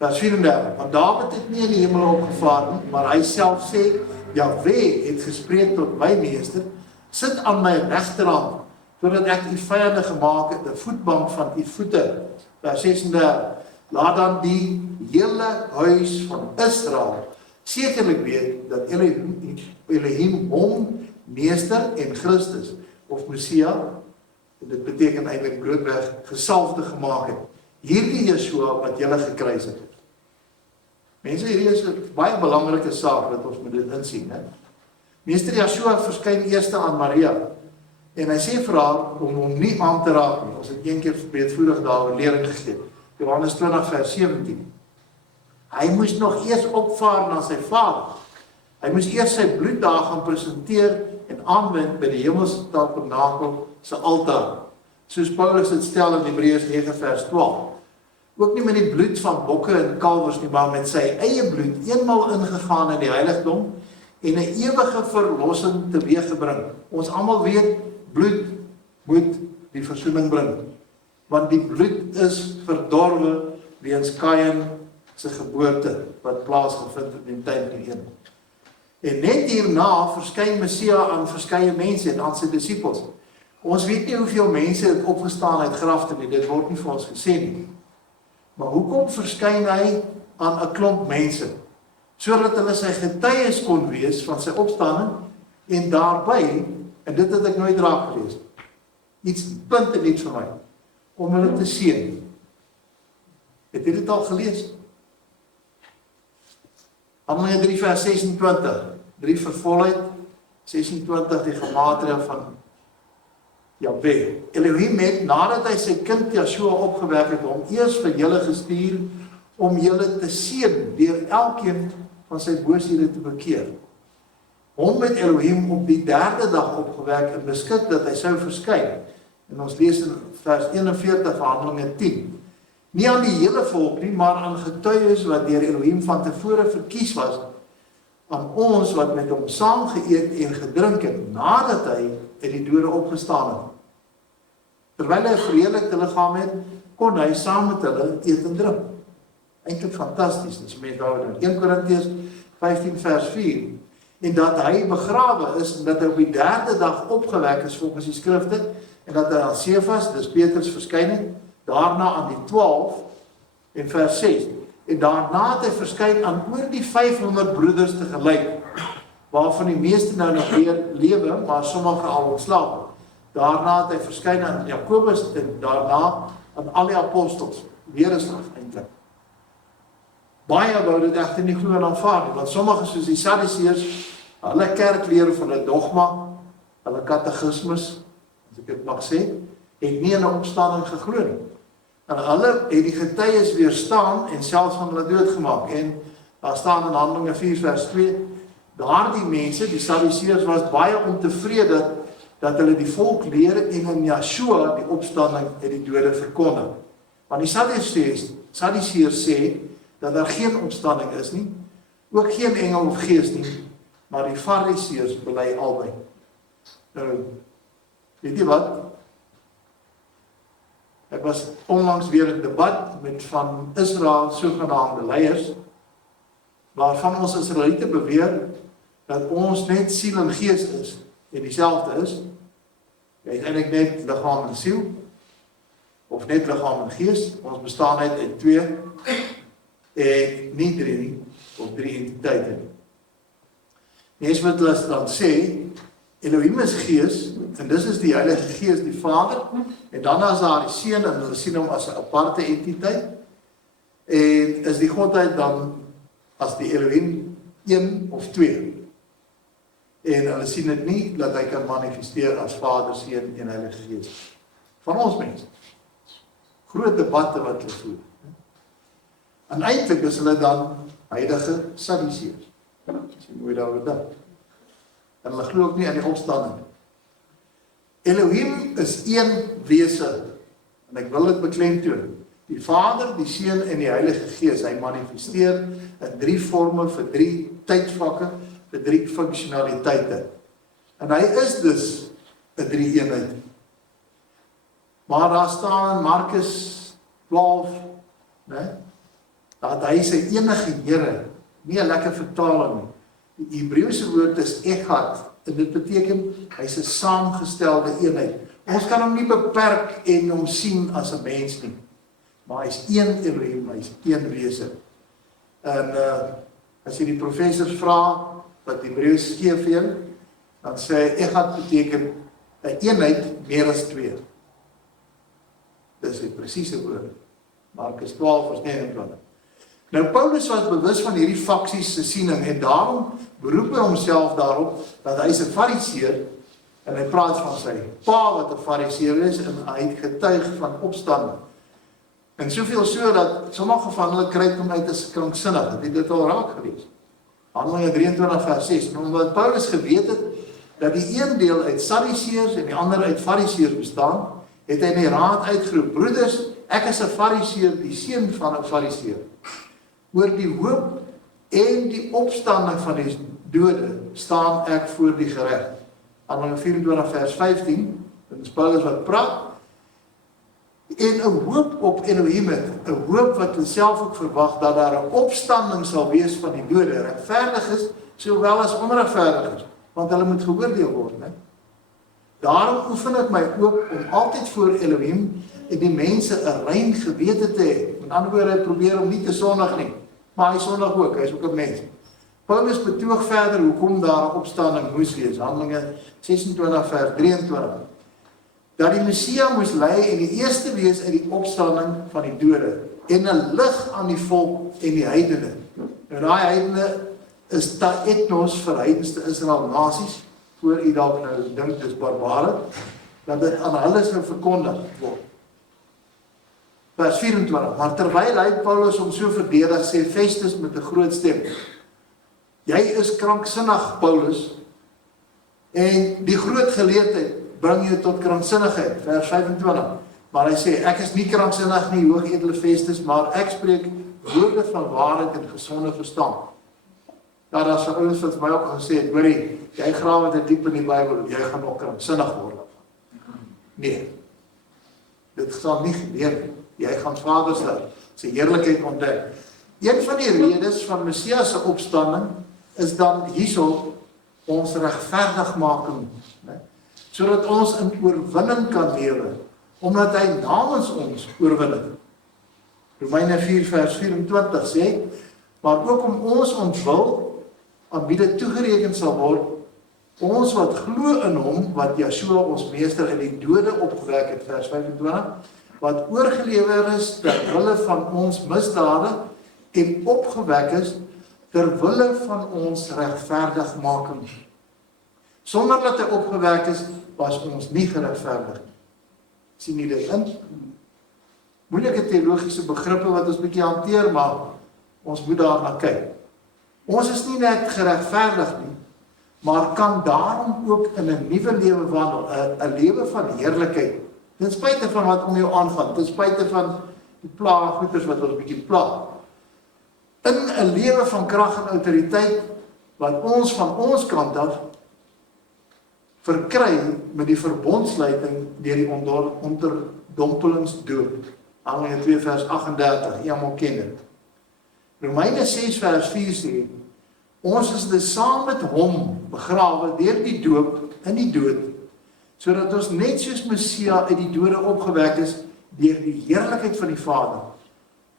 Vers 34, want Dawid het nie in die hemel opgevaar nie, maar hy self sê, Jahwe het gespreek tot my meester, sit aan my regterhand, totdat ek u vyande gemaak het, 'n voetbank van u voete. Vers 36, laat dan die hele huis van Israel sekerlik weet dat Elohim hom meester en Christus, of Messia, dit beteken eintlik grootweg gesalfde gemaak het. Hierdie Yeshua wat julle gekruis het. Mense, hierdie is 'n baie belangrike saak dat ons moet dit insien. Meester Yeshua verskyn eers aan Maria en hy sê vir haar om hom nie aan te raak nie. Ons het een keer breedvoerig daaroor lering gegee. Johannes 20 vers 17. Hy moes nog eers opvaar na sy Vader. Hy moes eers sy bloed daar gaan presenteer en aanwend by die hemelse tabernakel se altaar. Soos Paulus dit stel in Hebreërs 9 vers 12. Ook nie met die bloed van bokke en kalwers nie, maar met sy eie bloed eenmaal ingegaan in die heiligdom en 'n ewige verlossing teweeggebring. Ons almal weet, bloed moet die versoening bring. Want die bloed is verdorwe weens Kain se geboorte wat plaasgevind het in die tyd van Eden. En net hierna verskyn Messia aan verskeie mense en aan sy disippels. Ons weet nie hoeveel mense het opgestaan uit grafte nie, dit word nie vir ons gesê nie. Maar hoekom verskyn hy aan 'n klomp mense? Sodat hulle sy getuies kon wees van sy opstanding en daarby, en dit het ek nooit raak gelees, iets punt en iets vir my, om hulle te seën. Het jy dit al gelees? Handelinge 3 vers 26, 3 vir volheid, 26 die gemaatregel van Jahwe. Elohim het, nadat hy sy kind Yeshua opgewek het, hom eers vir julle gestuur, om julle te seën, deur elkeen van sy booshede te bekeer. Hom het Elohim op die 3de dag opgewek en beskik dat hy sou verskyn. En ons lees in vers 41 van Handelinge 10. Nie aan die hele volk nie, maar aan getuies wat deur Elohim van tevore verkies was, aan ons wat met hom saam geëet en gedrink het, nadat hy uit die dode opgestaan het. Terwyl hy verheerlikte liggaam het, kon hy saam met hulle eet en drink. Eintlik fantasties, dis mens daar in 1 Korintiërs 15 vers 4, en dat hy begrawe is, en dat hy op die 3de dag opgewek is volgens die skrifte, en dat hy aan Sefas, dis Petrus verskyn het, daarna aan die 12, en vers 6, en daarna het hy verskyn aan oor die 500 broeders tegelyk, waarvan die meeste nou nog weer lewe, maar sommige al ontslaap. Daarna het hy verskyn aan Jakobus, en daarna aan al die apostels, weer is nog eintlik. Baie wou dit egter nie glo en aanvaar nie, want sommige soos die Sadduseërs, hulle kerkleer van hulle dogma, hulle katekismus, as ek dit mag sê, het nie in 'n opstanding geglo nie. En hulle het die getuies weerstaan en selfs van hulle doodgemaak. En daar staan in Handelinge 4 vers 2, daardie mense, die Sadduseërs, was baie ontevrede dat hulle die volk leer en in Yeshua die opstanding uit die dode verkondig. Want die Sadduseërs sê dat daar geen opstanding is nie, ook geen engel of gees nie, maar die Fariseërs bely albei. Nou, weet jy wat? Ek was onlangs weer in debat met van Israel sogenaamde leiers, waarvan ons Israeliete beweer dat ons net siel en gees is en dieselfde is. Jy is eintlik net liggaam en siel, of net liggaam en gees. Ons bestaan net uit 2 en nie 3 nie, of 3 entiteite nie. Mens wat hulle dan sê, Elohim is gees, en dis is die Heilige Gees, die Vader, en dan is daar die Seun, en hulle sien hom as 'n aparte entiteit, en is die Godheid dan as die Elohim 1 of 2. En hulle sien dit nie, dat hy kan manifesteer as Vader, Seun en Heilige Gees. Van ons mense. Groot debatte wat hulle voer. En eintlik is hulle dan heilige Sadduseërs. As jy mooi daaroor dink. En hulle glo ook nie aan die opstanding. Elohim is een wese, en ek wil dit beklemtoon. Die Vader, die Seun en die Heilige Gees, hy manifesteer in 3 forme vir 3 tydvakke, vir 3 funksionaliteite. En hy is dus 'n 3-eenheid. Maar daar staan in Markus 12, dat hy sy enige Here, nie 'n lekker vertaling nie. Die Hebreëse woord is echad, en dit beteken, hy is 'n saamgestelde eenheid. Ons kan hom nie beperk en hom sien as 'n mens nie, maar hy is een Elohim, hy is een wese. En as jy die professors vra, wat Hebreëus gee vir jou, dan sê hy, echad beteken, 'n eenheid meer as 2. Dis die presiese woord, Markus 12 vers 29. Nou Paulus was bewus van hierdie faksies se siening en daarom beroep hy homself daarop dat hy is 'n Fariseer en hy praat van sy pa wat 'n Fariseer is en hy het getuig van opstanding. En soveel so dat sommige van hulle kry hom uit as kranksinnig. Het dit al raak gelees? Handelinge 23 vers 6. En omdat Paulus geweet het dat die een deel uit Sadduseërs en die ander uit Fariseërs bestaan, het hy in die raad uitgeroep: broeders, ek is 'n Fariseer, die seun van 'n Fariseer. Oor die hoop en die opstanding van die dode staan ek voor die gereg. Handelinge 24 vers 15, dit is Paulus wat praat, en 'n hoop op Elohim het, 'n hoop wat hulle self ook verwag, dat daar 'n opstanding sal wees van die dode, regverdiges, sowel as onregverdiges, want hulle moet geoordeel word, né? Daarom oefen ek my ook om altyd voor Elohim en die mense 'n rein gewete te hê. Met ander woorde, hy probeer om nie te sondig nie, maar hy sondig ook, hy is ook 'n mens. Paulus betoog verder hoekom daar 'n opstanding moes wees, Handelinge 26 vers 23. Dat die Messia moes ly en die eerste wees uit die opstanding van die dode, en 'n lig aan die volk en die heidene. Nou daai heidene is ta etnos vir heidenste Israel nasies, voor u dalk nou dink dis barbare, dat dit aan hulle sou verkondig word. Vers 24, maar terwyl hy Paulus hom so verdedig, sê Festus met 'n groot stem: jy is kranksinnig, Paulus, en die groot geleerdheid bring jou tot krankzinnigheid, vers 25. Maar hy sê, ek is nie kranksinnig nie, hoogedele Festus, maar ek spreek woorde van waarheid en gesonde verstand. Ja, daar is vir ouens wat my ook gesê, hoorie, jy grawe dit diep in die Bybel, jy gaan ook kranksinnig word. Nee, dit sal nie gebeur nie. Jy gaan Vader se heerlikheid ontdek. Een van die redes van Messias se opstanding is dan hierso ons regverdigmaking, sodat ons in oorwinning kan lewe, omdat hy namens ons oorwin het. Romeine 4 vers 24 sê, maar ook om ons ontwil, aan wie dit toegereken sal word, ons wat glo in hom, wat Yeshua ons meester in die dode opgewek het, vers 25, wat oorgelewer is terwille van ons misdade en opgewek is terwille van ons regverdigmaking. Sonder dat hy opgewek is, was ons nie geregverdig. sien nie dit in. Moeilike teologiese begrippe wat ons bietjie hanteer, maar ons moet daarna kyk. Ons is nie net geregverdig nie, maar kan daarom ook in 'n nuwe lewe wandel, 'n lewe van heerlikheid, ten spyte van wat om jou aangaan, ten spyte van die goeters wat ons bietjie pla. In 'n lewe van krag en autoriteit, wat ons van ons kant af verkry met die verbondsluiting deur die onderdompelingsdoop. Handelinge 2 vers 38, jy almal ken dit. Romeine 6 vers 4 sê, ons is dus saam met hom begrawe deur die doop in die dood, sodat ons net soos Messia uit die dode opgewek is deur die heerlikheid van die Vader,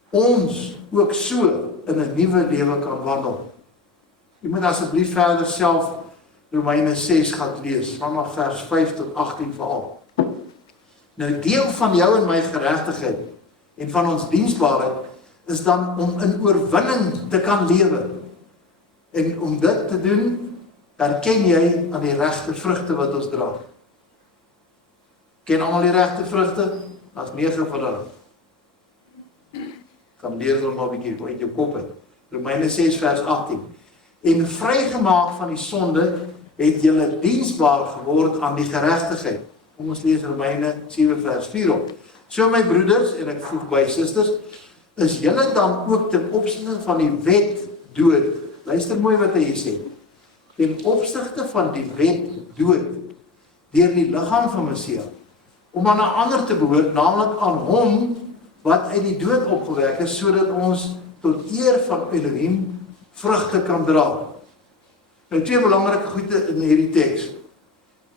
ons ook so in 'n nuwe lewe kan wandel. Jy moet asseblief verder self Romeine 6 gaan lees, vanaf vers 5 tot 18 veral. Nou deel van jou en my geregtigheid en van ons diensbaarheid is dan om in oorwinning te kan lewe. En om dit te doen, erken jy aan die regte vrugte wat ons dra. Ken almal die regte vrugte? Daar's 9 van hulle. Gaan leer hulle maar 'n bietjie uit jou kop uit. Romeine 6 vers 18. En vrygemaak van die sonde het julle diensbaar geword aan die geregtigheid. Kom ons lees Romeine 7 vers 4 op. So my broeders, en ek voeg by susters, is julle dan ook ten opsigte van die wet dood. Luister mooi wat hy sê. Ten opsigte van die wet dood, deur die liggaam van Messia, om aan 'n ander te behoort, naamlik aan hom wat uit die dood opgewek is, sodat ons tot eer van Elohim vrugte kan dra. Nou 2 belangrike goede in hierdie teks.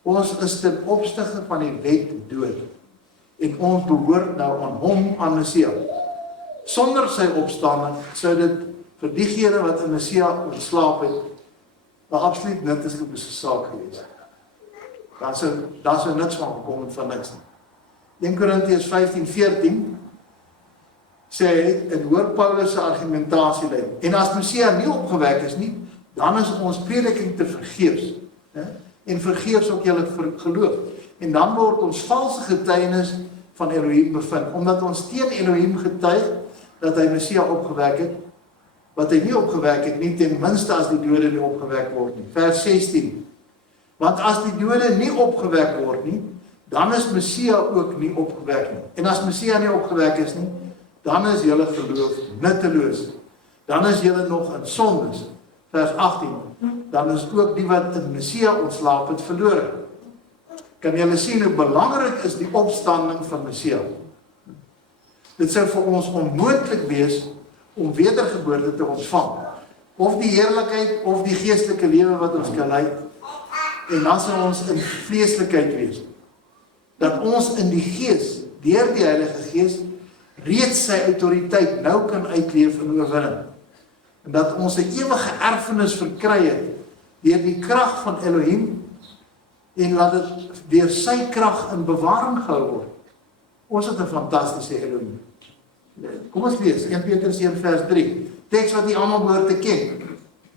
Ons is ten opsigte van die wet dood, en ons behoort nou aan hom, aan Messia. Sonder sy opstanding sou dit vir diegene wat in Messia ontslaap het, 'n absoluut nuttelose saak gewees. Daar sou niks van gekom het van niks nie. 1 Korintiërs 15:14 sê, en hoor Paulus se argumentasie lei. En as Messia nie opgewek is nie, dan is ons prediking te vergeefs. En vergeefs ook julle geloof. En dan word ons valse getuienis van Elohim bevind, omdat ons teen Elohim getuig dat hy Messia opgewek het, wat hy nie opgewek het nie, ten minste as die dode nie opgewek word nie. Vers 16. Want as die dode nie opgewek word nie, dan is Messia ook nie opgewek nie. En as Messia nie opgewek is nie, dan is julle geloof nutteloos. Dan is julle nog in sondes. Vers 18. Dan is ook die wat in Messia ontslaap het verlore. Kan julle sien hoe belangrik is die opstanding van Messia? Dit sou vir ons onmoontlik wees om wedergeboorte te ontvang. Of die heerlikheid, of die geestelike lewe wat ons kan lei. En dan sal ons in vleeslikheid wees. Dat ons in die gees, deur die Heilige Gees, reeds sy autoriteit nou kan uitleef in oorwinning. En dat ons 'n ewige erfenis verkry het, deur die krag van Elohim, en laat dit deur sy krag in bewaring gehou word. Ons het 'n fantastiese Elohim. Kom ons lees, 1 Petrus 1 vers 3. Teks wat nie almal behoort te ken.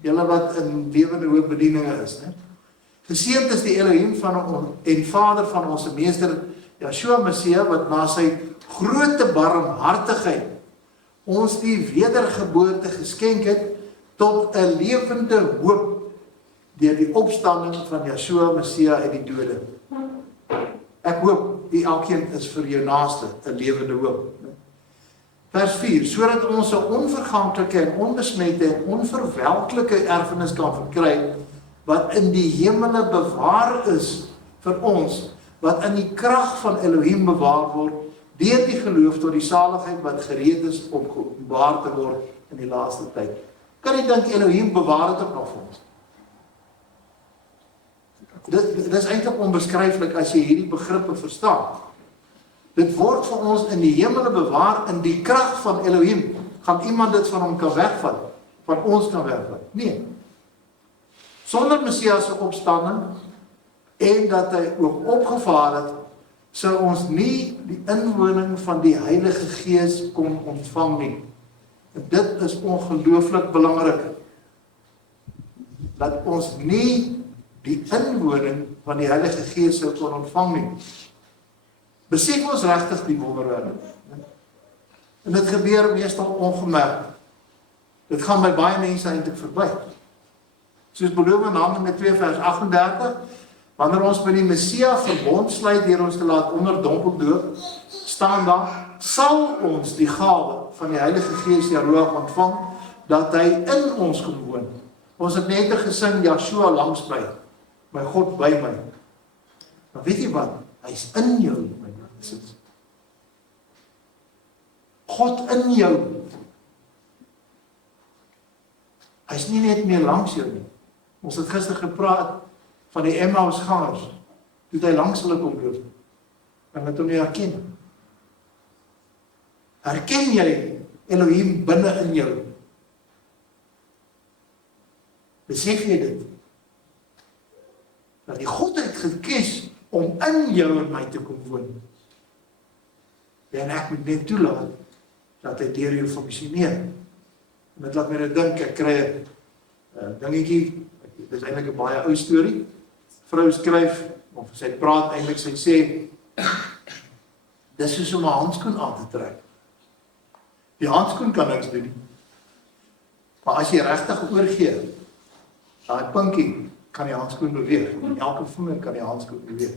Julle wat in lewende hoofbedieninge is, né? Geseënd is die Elohim en Vader van ons meester Yeshua Messia, wat na sy groote barmhartigheid ons die wedergeboorte geskenk het tot 'n lewende hoop deur die opstanding van Yeshua Messia uit die dode. Ek hoop die elkeen is vir jou naaste 'n lewende hoop. Vers 4, sodat ons 'n onverganklike en onbesmette en onverwelklike erfenis kan verkry, wat in die hemele bewaar is vir ons, wat in die krag van Elohim bewaar word, deur die geloof tot die saligheid wat gereed is om geopenbaar te word in die laaste tyd. Kan jy dink Elohim bewaar dit ook nog vir ons? Dit is eintlik onbeskryflik as jy hierdie begrippe verstaan. Dit word vir ons in die hemele bewaar in die krag van Elohim. Gaan iemand dit van hom kan wegvat? Van ons kan wegvat? Nee. Sonder Messia se opstanding en dat hy ook opgevaar het, sou ons nie die inwoning van die Heilige Gees kon ontvang nie. En dit is ongelooflik belangrik. Dat ons nie die inwoning van die Heilige Gees sou kon ontvang nie. Besef ons regtig die wonderwerke. En dit gebeur meestal ongemerk. Dit gaan by baie mense eintlik verby. Soos beloof in Handelinge 2 vers 38, wanneer ons met die Messia verbond sluit deur ons te laat onderdompel doop, staan daar, sal ons die gawe van die Heilige Gees, die Ruach, ontvang, dat hy in ons kom woon. Ons het net gesing, Yeshua langs my God by my. Maar weet jy wat? Hy's in jou, my broers. God in jou. Hy's nie net meer langs jou nie. Ons het gister gepraat van die Emmausgangers, toe hy langs hulle kom loop, en het hom nie herken. Herken jy Elohim binne in jou? Besef jy dit? Dat die God het gekies om in jou en my te kom woon. En ek moet net toelaat dat hy deur jou funksioneer. En dit laat my nou dink, ek kry 'n dingetjie, dit is eintlik 'n baie ou storie. Vrou skryf, of sy praat eintlik, sy sê, dis soos om 'n handskoen aan te trek. Die handskoen kan niks doen nie. Maar as jy regtig oorgee, daai pinkie kan die handskoen beweeg. En elke vinger kan die handskoen beweeg.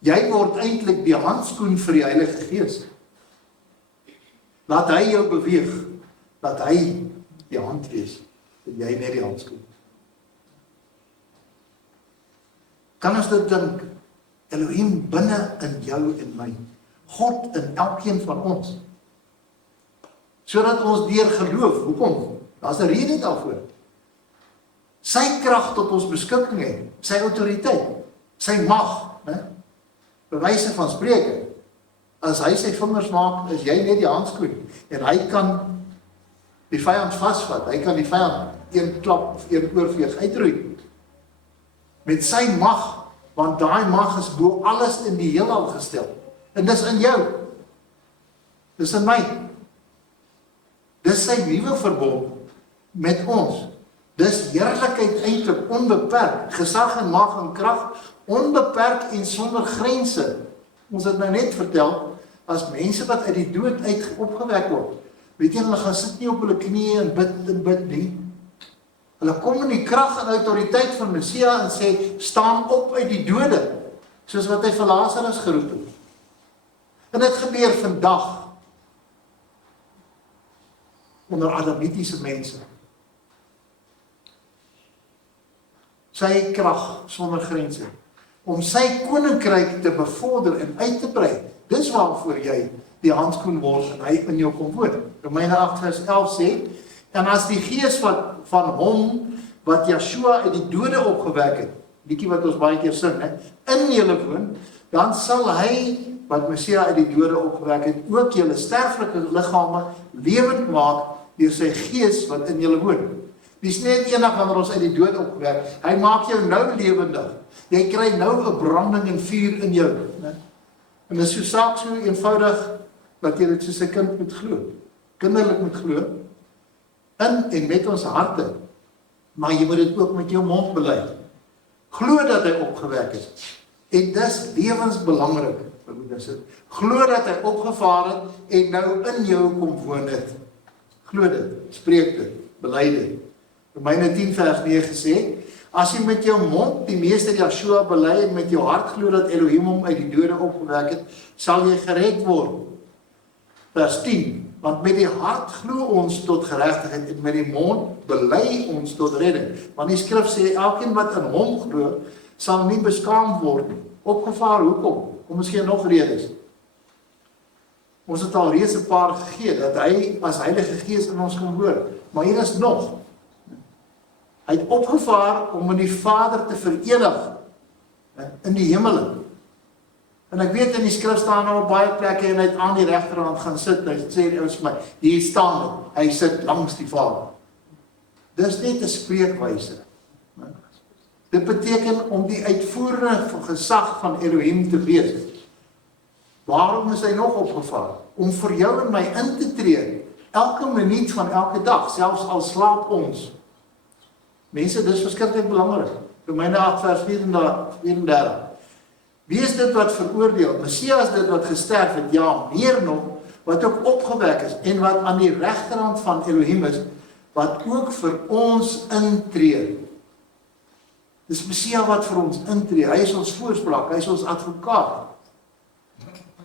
Jy word eintlik die handskoen vir die Heilige Gees. Laat hy jou beweeg. Laat hy die hand wees. En jy net die handskoen. Kan ons dit dink? Elohim binne in jou en my. God in elkeen van ons. Sodat ons deur geloof, hoekom? Daar's 'n rede daarvoor. Sy krag tot ons beskikking het, sy autoriteit, sy mag, bewyse van spreuke. As hy sy vingers maak, is jy net die handskoen, en hy kan die vyand vasvat, hy kan die vyand een klap of een oorveeg uitroei. Met sy mag, want daai mag is bo alles in die heelal gestel. En dis in jou. Dis in my. Dis sy nuwe verbond met ons. Dis heerlikheid eintlik onbeperk, gesag en mag en krag onbeperk en sonder grense. Ons het nou net vertel, as mense wat uit die dood uit opgewek word, weet jy, hulle gaan sit nie op hulle knieë en bid nie. Hulle kom in die krag en autoriteit van Messia en sê, staan op uit die dode, soos wat hy vir Lazarus geroep het. En dit gebeur vandag onder adamitiese mense. Sy krag sonder grense, om sy koninkryk te bevorder en uit te brei. Dis waarvoor jy die handskoen word en hy in jou kom woon. Romeine 8 vers 11 sê, en as die gees van hom, wat Yeshua uit die dode opgewek het, liedjie wat ons baie keer sing, in julle woon, dan sal hy, wat Messia uit die dode opgewek het, ook julle sterflike liggame lewend maak, deur sy gees wat in julle woon. Dis net eendag wanneer ons uit die dood opgewek, hy maak jou nou lewendig. Jy kry nou 'n branding en vuur in jou. En dit is so saak so eenvoudig, dat jy dit soos 'n kind moet glo. Kinderlik moet glo, in en met ons harte, maar jy moet dit ook met jou mond bely. Glo dat hy opgewek is. En dis lewensbelangrik, glo dat hy opgevaar het en nou in jou kom woon het. Glo dit, spreek dit, bely dit. Romeine 10 vers 9 sê, as jy met jou mond die meester Yeshua bely en met jou hart glo dat Elohim hom uit die dode opgewek het, sal jy gered word. Vers 10, want met die hart glo ons tot geregtigheid en met die mond bely ons tot redding. Want die skrif sê, elkeen wat in hom glo, sal nie beskaamd word nie. Opgevaar, hoekom? Kom miskien nog redes. Ons het al reeds 'n paar gegee, dat hy as Heilige Gees in ons kan woon. Maar hier is nog. Hy het opgevaar om met die Vader te verenig in die hemele. En ek weet in die skrif staan nou op baie plekke en hy het aan die regterhand gaan sit. Hy sê ons my, hier staan hy sit langs die Vader. Dis net 'n spreekwyse. Dit beteken om die uitvoerende van gesag van Elohim te wees. Waarom is hy nog opgevaar? Om vir jou en my in te tree, elke minuut van elke dag, selfs al slaap ons. Mense, dis verskriklik belangrik. Romeine 8 vers 34. Wie is dit wat veroordeel? Messia is dit wat gesterf het, ja, meer nog, wat ook opgewek is, en wat aan die regterhand van Elohim is, wat ook vir ons intree. Dis Messia wat vir ons intree, hy is ons voorspraak, hy is ons advokaat.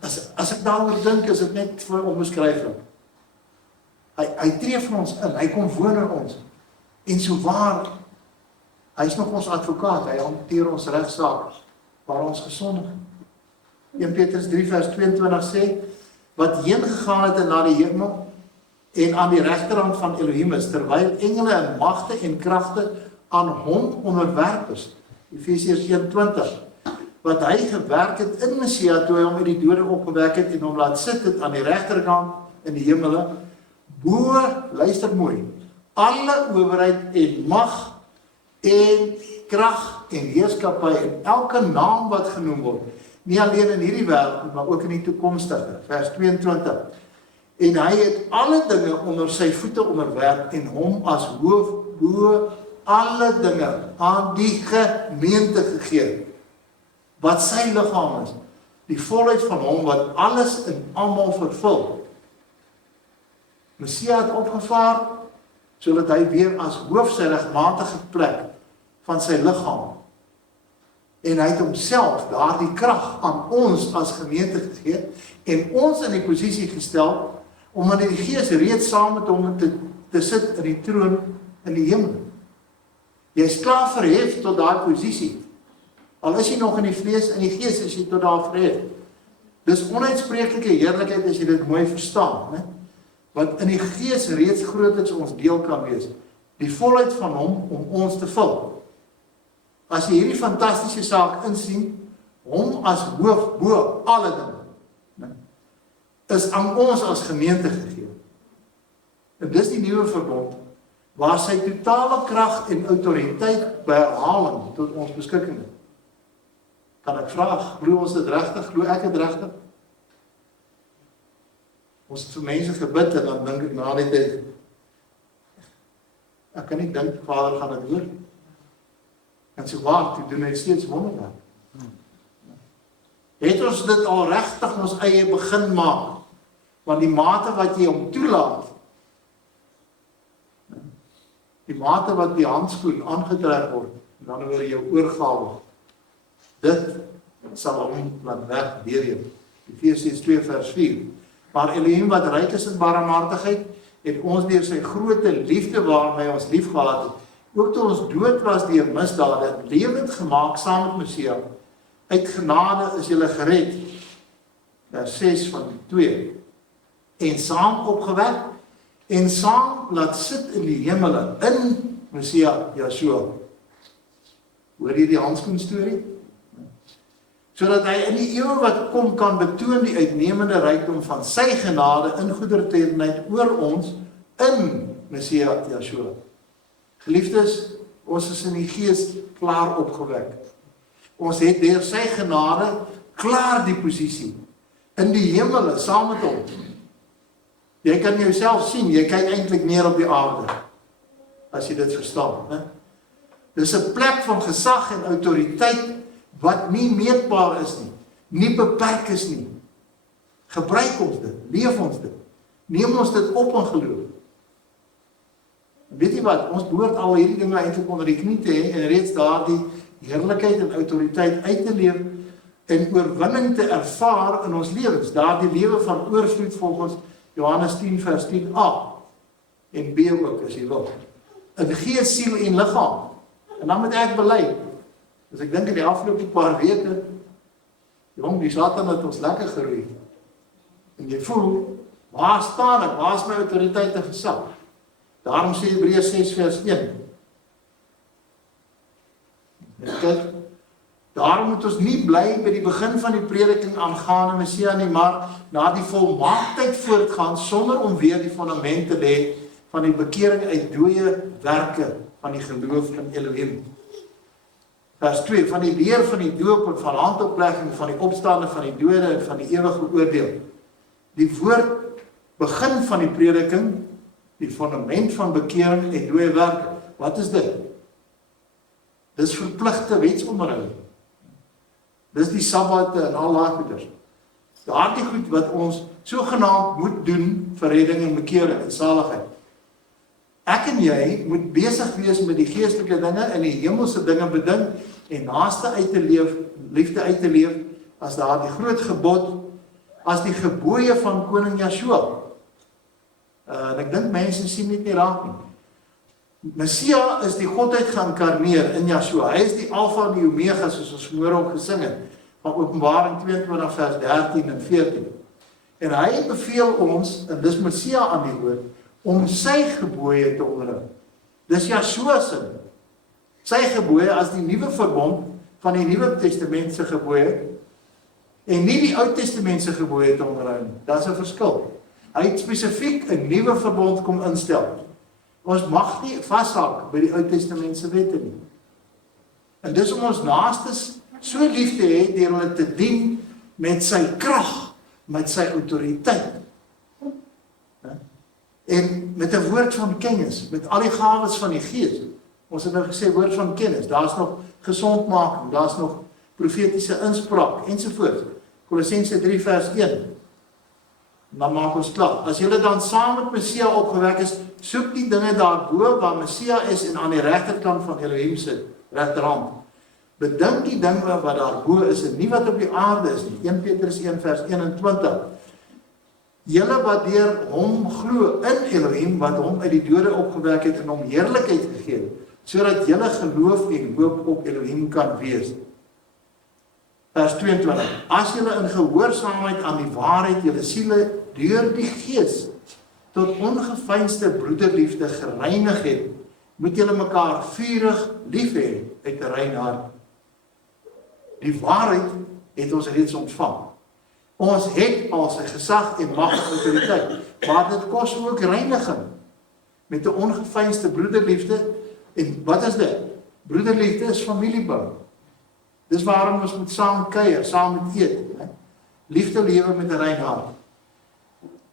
As ek daaroor dink, is dit net vir onbeskryflik. Hy tree vir ons in, hy kom woon in ons, en so waar, hy is nog ons advokaat, hy hanteer ons regsaak, waar ons gesondig. 1 Petrus 3 vers 22 sê, wat heen gegaan het na die hemel, en aan die regterhand van Elohim is, terwyl engele en magte en kragte aan hom onderwerp is. Efesiërs 1:20, wat hy gewerk het in Messia, toe hy hom uit die dode opgewek het, en hom laat sit het aan die regterkant in die hemele, bo, luister mooi, alle owerheid en mag, en krag en heerskappy, en elke naam wat genoem word, nie alleen in hierdie wêreld, maar ook in die toekomstige, vers 22, en hy het alle dinge onder sy voete onderwerp, en hom as hoof bo alle dinge aan die gemeente gegee, wat sy liggaam is, die volheid van hom wat alles in almal vervul. Messia het opgevaar, sodat hy weer as hoof sy regmatige plek van sy liggaam, en hy het homself daardie krag aan ons as gemeente gegee, en ons in die posisie gestel, omdat die Gees reeds saam met hom te sit in die troon in die hemel. Jy is klaar verhef tot daai posisie. Al is jy nog in die vlees, in die Gees is jy tot daar verhef. Dis onuitspreeklike heerlikheid as jy dit mooi verstaan, né? Wat in die Gees reeds grootliks ons deel kan wees. Die volheid van hom om ons te vul. As jy hierdie fantastiese saak insien, hom as hoof bo alle dinge, is aan ons as gemeente gegee. En dis die nuwe verbond, waar sy totale krag en autoriteit by herhaling tot ons beskikking is. Kan ek vraag, glo ons dit regtig? Glo ek dit regtig? Ons het vir mense gebid en dan dink ek na die tyd, ek kan nie dink, Vader gaan dit hoor. En so waar, toe doen hy steeds wonderwerk. Het ons dit al regtig ons eie begin maak? Want die mate wat jy hom toelaat, die mate wat die handskoen aangetrek word, en dan oor jou oorgawe, dit sal hom laat werk deur jou. Efesiërs 2 vers 4. Maar Elohim wat ryk is in barmhartigheid, het ons deur sy groote liefde waarmee hy ons lief gehad het, ook toe ons dood was deur misdade, lewend gemaak saam met Messia. Uit genade is julle gered. Vers 6 van 2. En saam opgewek, en saam laat sit in die hemele, in Messia, Yeshua. Hoor jy die handskoen storie? Sodat hy in die eeuwe wat kom kan betoon die uitnemende rykdom van sy genade in goedertierenheid oor ons in Messia, Yeshua. Geliefdes, ons is in die Gees klaar opgewek. Ons het deur sy genade klaar die posisie in die hemele saam met hom. Jy kan jouself sien, jy kyk eintlik neer op die aarde, as jy dit verstaan. Né? Dis 'n plek van gesag en autoriteit wat nie meetbaar is nie, nie beperk is nie. Gebruik ons dit, leef ons dit, neem ons dit op in geloof. Weet jy wat, ons behoort al hierdie dinge eintlik onder die knie te hê en reeds daardie heerlikheid en autoriteit uit te leef en oorwinning te ervaar in ons lewens. Daardie lewe van oorvloed volgens Johannes 10 vers 10a en B ook as jy wil. In gees, siel en liggaam. En dan moet ek bely. Dus ek dink in die afgelope paar weke, jong, die Satan het ons lekker geroei. En jy voel, waar staan ek? Waar is my autoriteit en gesag? Daarom sê Hebreërs 6 vers 1. Kyk, daarom moet ons nie bly by die begin van die prediking aangaande Messia nie, maar na die volmaaktheid voortgaan, sonder om weer die fundament te lê van die bekering uit dooie werke van die geloof in Elohim. Vers 2, van die leer van die doop en van handoplegging, van die opstande van die dode en van die ewige oordeel. Die woord begin van die prediking, die fundament van bekering en dooie werke. Wat is dit? Dis verpligte wetsonderhoud. Dis die Sabbatte en al daai goeders. Daardie goed wat ons sogenaamd moet doen vir redding en bekering en saligheid. Ek en jy moet besig wees met die geestelike dinge en die hemelse dinge bedink en naaste uit te leef, liefde uit te leef, as daar die groot gebod, as die gebooie van koning Yeshua. En ek dink mense sien dit nie raak nie. Messia is die godheid geïnkarneer in Yeshua. Hy is die Alfa en die Omega, soos ons môre ook gesing het, van Openbaring 22 vers 13 en 14. En hy beveel ons, en dis Messia aan die woord, om sy gebooie te onderhou. Dis Yeshua se. Sy gebooie as die nuwe verbond van die Nuwe Testament se gebooie, en nie die Ou Testament se gebooie te onderhou nie. Daar's 'n verskil. Hy het spesifiek 'n nuwe verbond kom instel. Ons mag nie vashak by die Ou Testament se wette nie. En dis om ons naastes so lief te hê deur hulle te dien met sy krag, met sy autoriteit. En met 'n woord van kennis, met al die gawes van die Gees. Ons het nou gesê woord van kennis, daar's nog gesondmaking, daar's nog profetiese inspraak ensovoorts. Kolossense 3 vers 1. Dan maak ons klaar. As julle dan saam met Messia opgewek is, soek die dinge daarbo waar Messia is en aan die regterkant van Elohim sit, regterhand. Bedink die dinge wat daarbo is en nie wat op die aarde is nie. 1 Petrus 1 vers 21. Julle wat deur hom glo in Elohim, wat hom uit die dode opgewek het en hom heerlikheid gegee het, sodat julle geloof en hoop op Elohim kan wees. Vers 22. As julle in gehoorsaamheid aan die waarheid julle siele deur die Gees tot ongeveinsde broederliefde gereinig het, moet julle mekaar vurig lief hê uit 'n rein hart. Die waarheid het ons reeds ontvang. Ons het al sy gesag en mag en autoriteit, maar dit kos ook reiniging met 'n ongeveinsde broederliefde. En wat is dit? Broederliefde is familiebou. Dis waarom ons moet saam kuier, saam moet eet. Liefde lewe met 'n rein hart.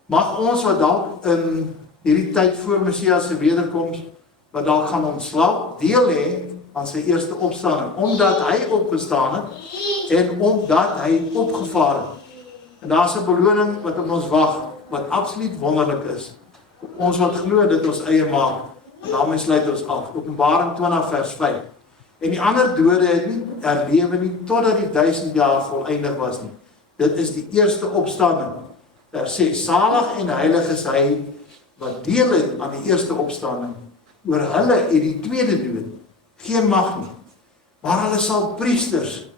Mag ons wat dalk in hierdie tyd voor Messia se wederkoms, wat dalk gaan ontslaap, deel hê aan sy eerste opstanding, omdat hy opgestaan het en omdat hy opgevaar het. En daar's 'n beloning wat op ons wag, wat absoluut wonderlik is. Ons wat glo dit ons eie maak. En daarmee sluit ons af. Openbaring 20 vers 5. En die ander dode het nie herlewe nie totdat die 1000 jaar volëindig was nie. Dit is die eerste opstanding. Vers 6. Salig en heilig is hy wat deel het aan die eerste opstanding. Oor hulle het die tweede dood geen mag nie. Maar hulle sal priesters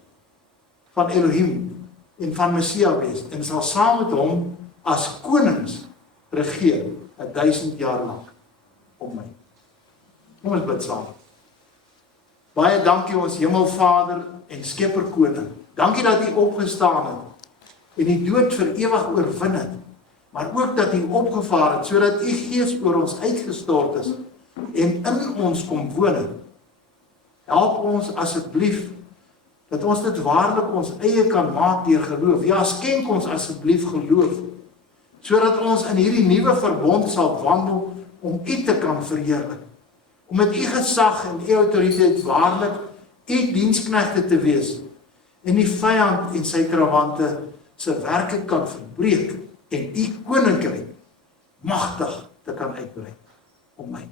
van Elohim en van Messia wees en sal saam met hom as konings regeer 1000 jaar lank om my. Kom ons bid saam. Baie dankie ons Hemelvader en Skepper Koning. Dankie dat U opgestaan het en die dood vir ewig oorwin het, maar ook dat U opgevaar het sodat U Gees oor ons uitgestort is en in ons kom woon het. Help ons asseblief dat ons dit waarlik ons eie kan maak deur geloof. Ja, skenk ons asseblief geloof, sodat ons in hierdie nuwe verbond sal wandel om U te kan verheerlik. Om met U gesag en U autoriteit waarlik U diensknegte te wees en die vyand en sy krawante se werke kan verbreek en U koninkryk magtig te kan uitbrei om my.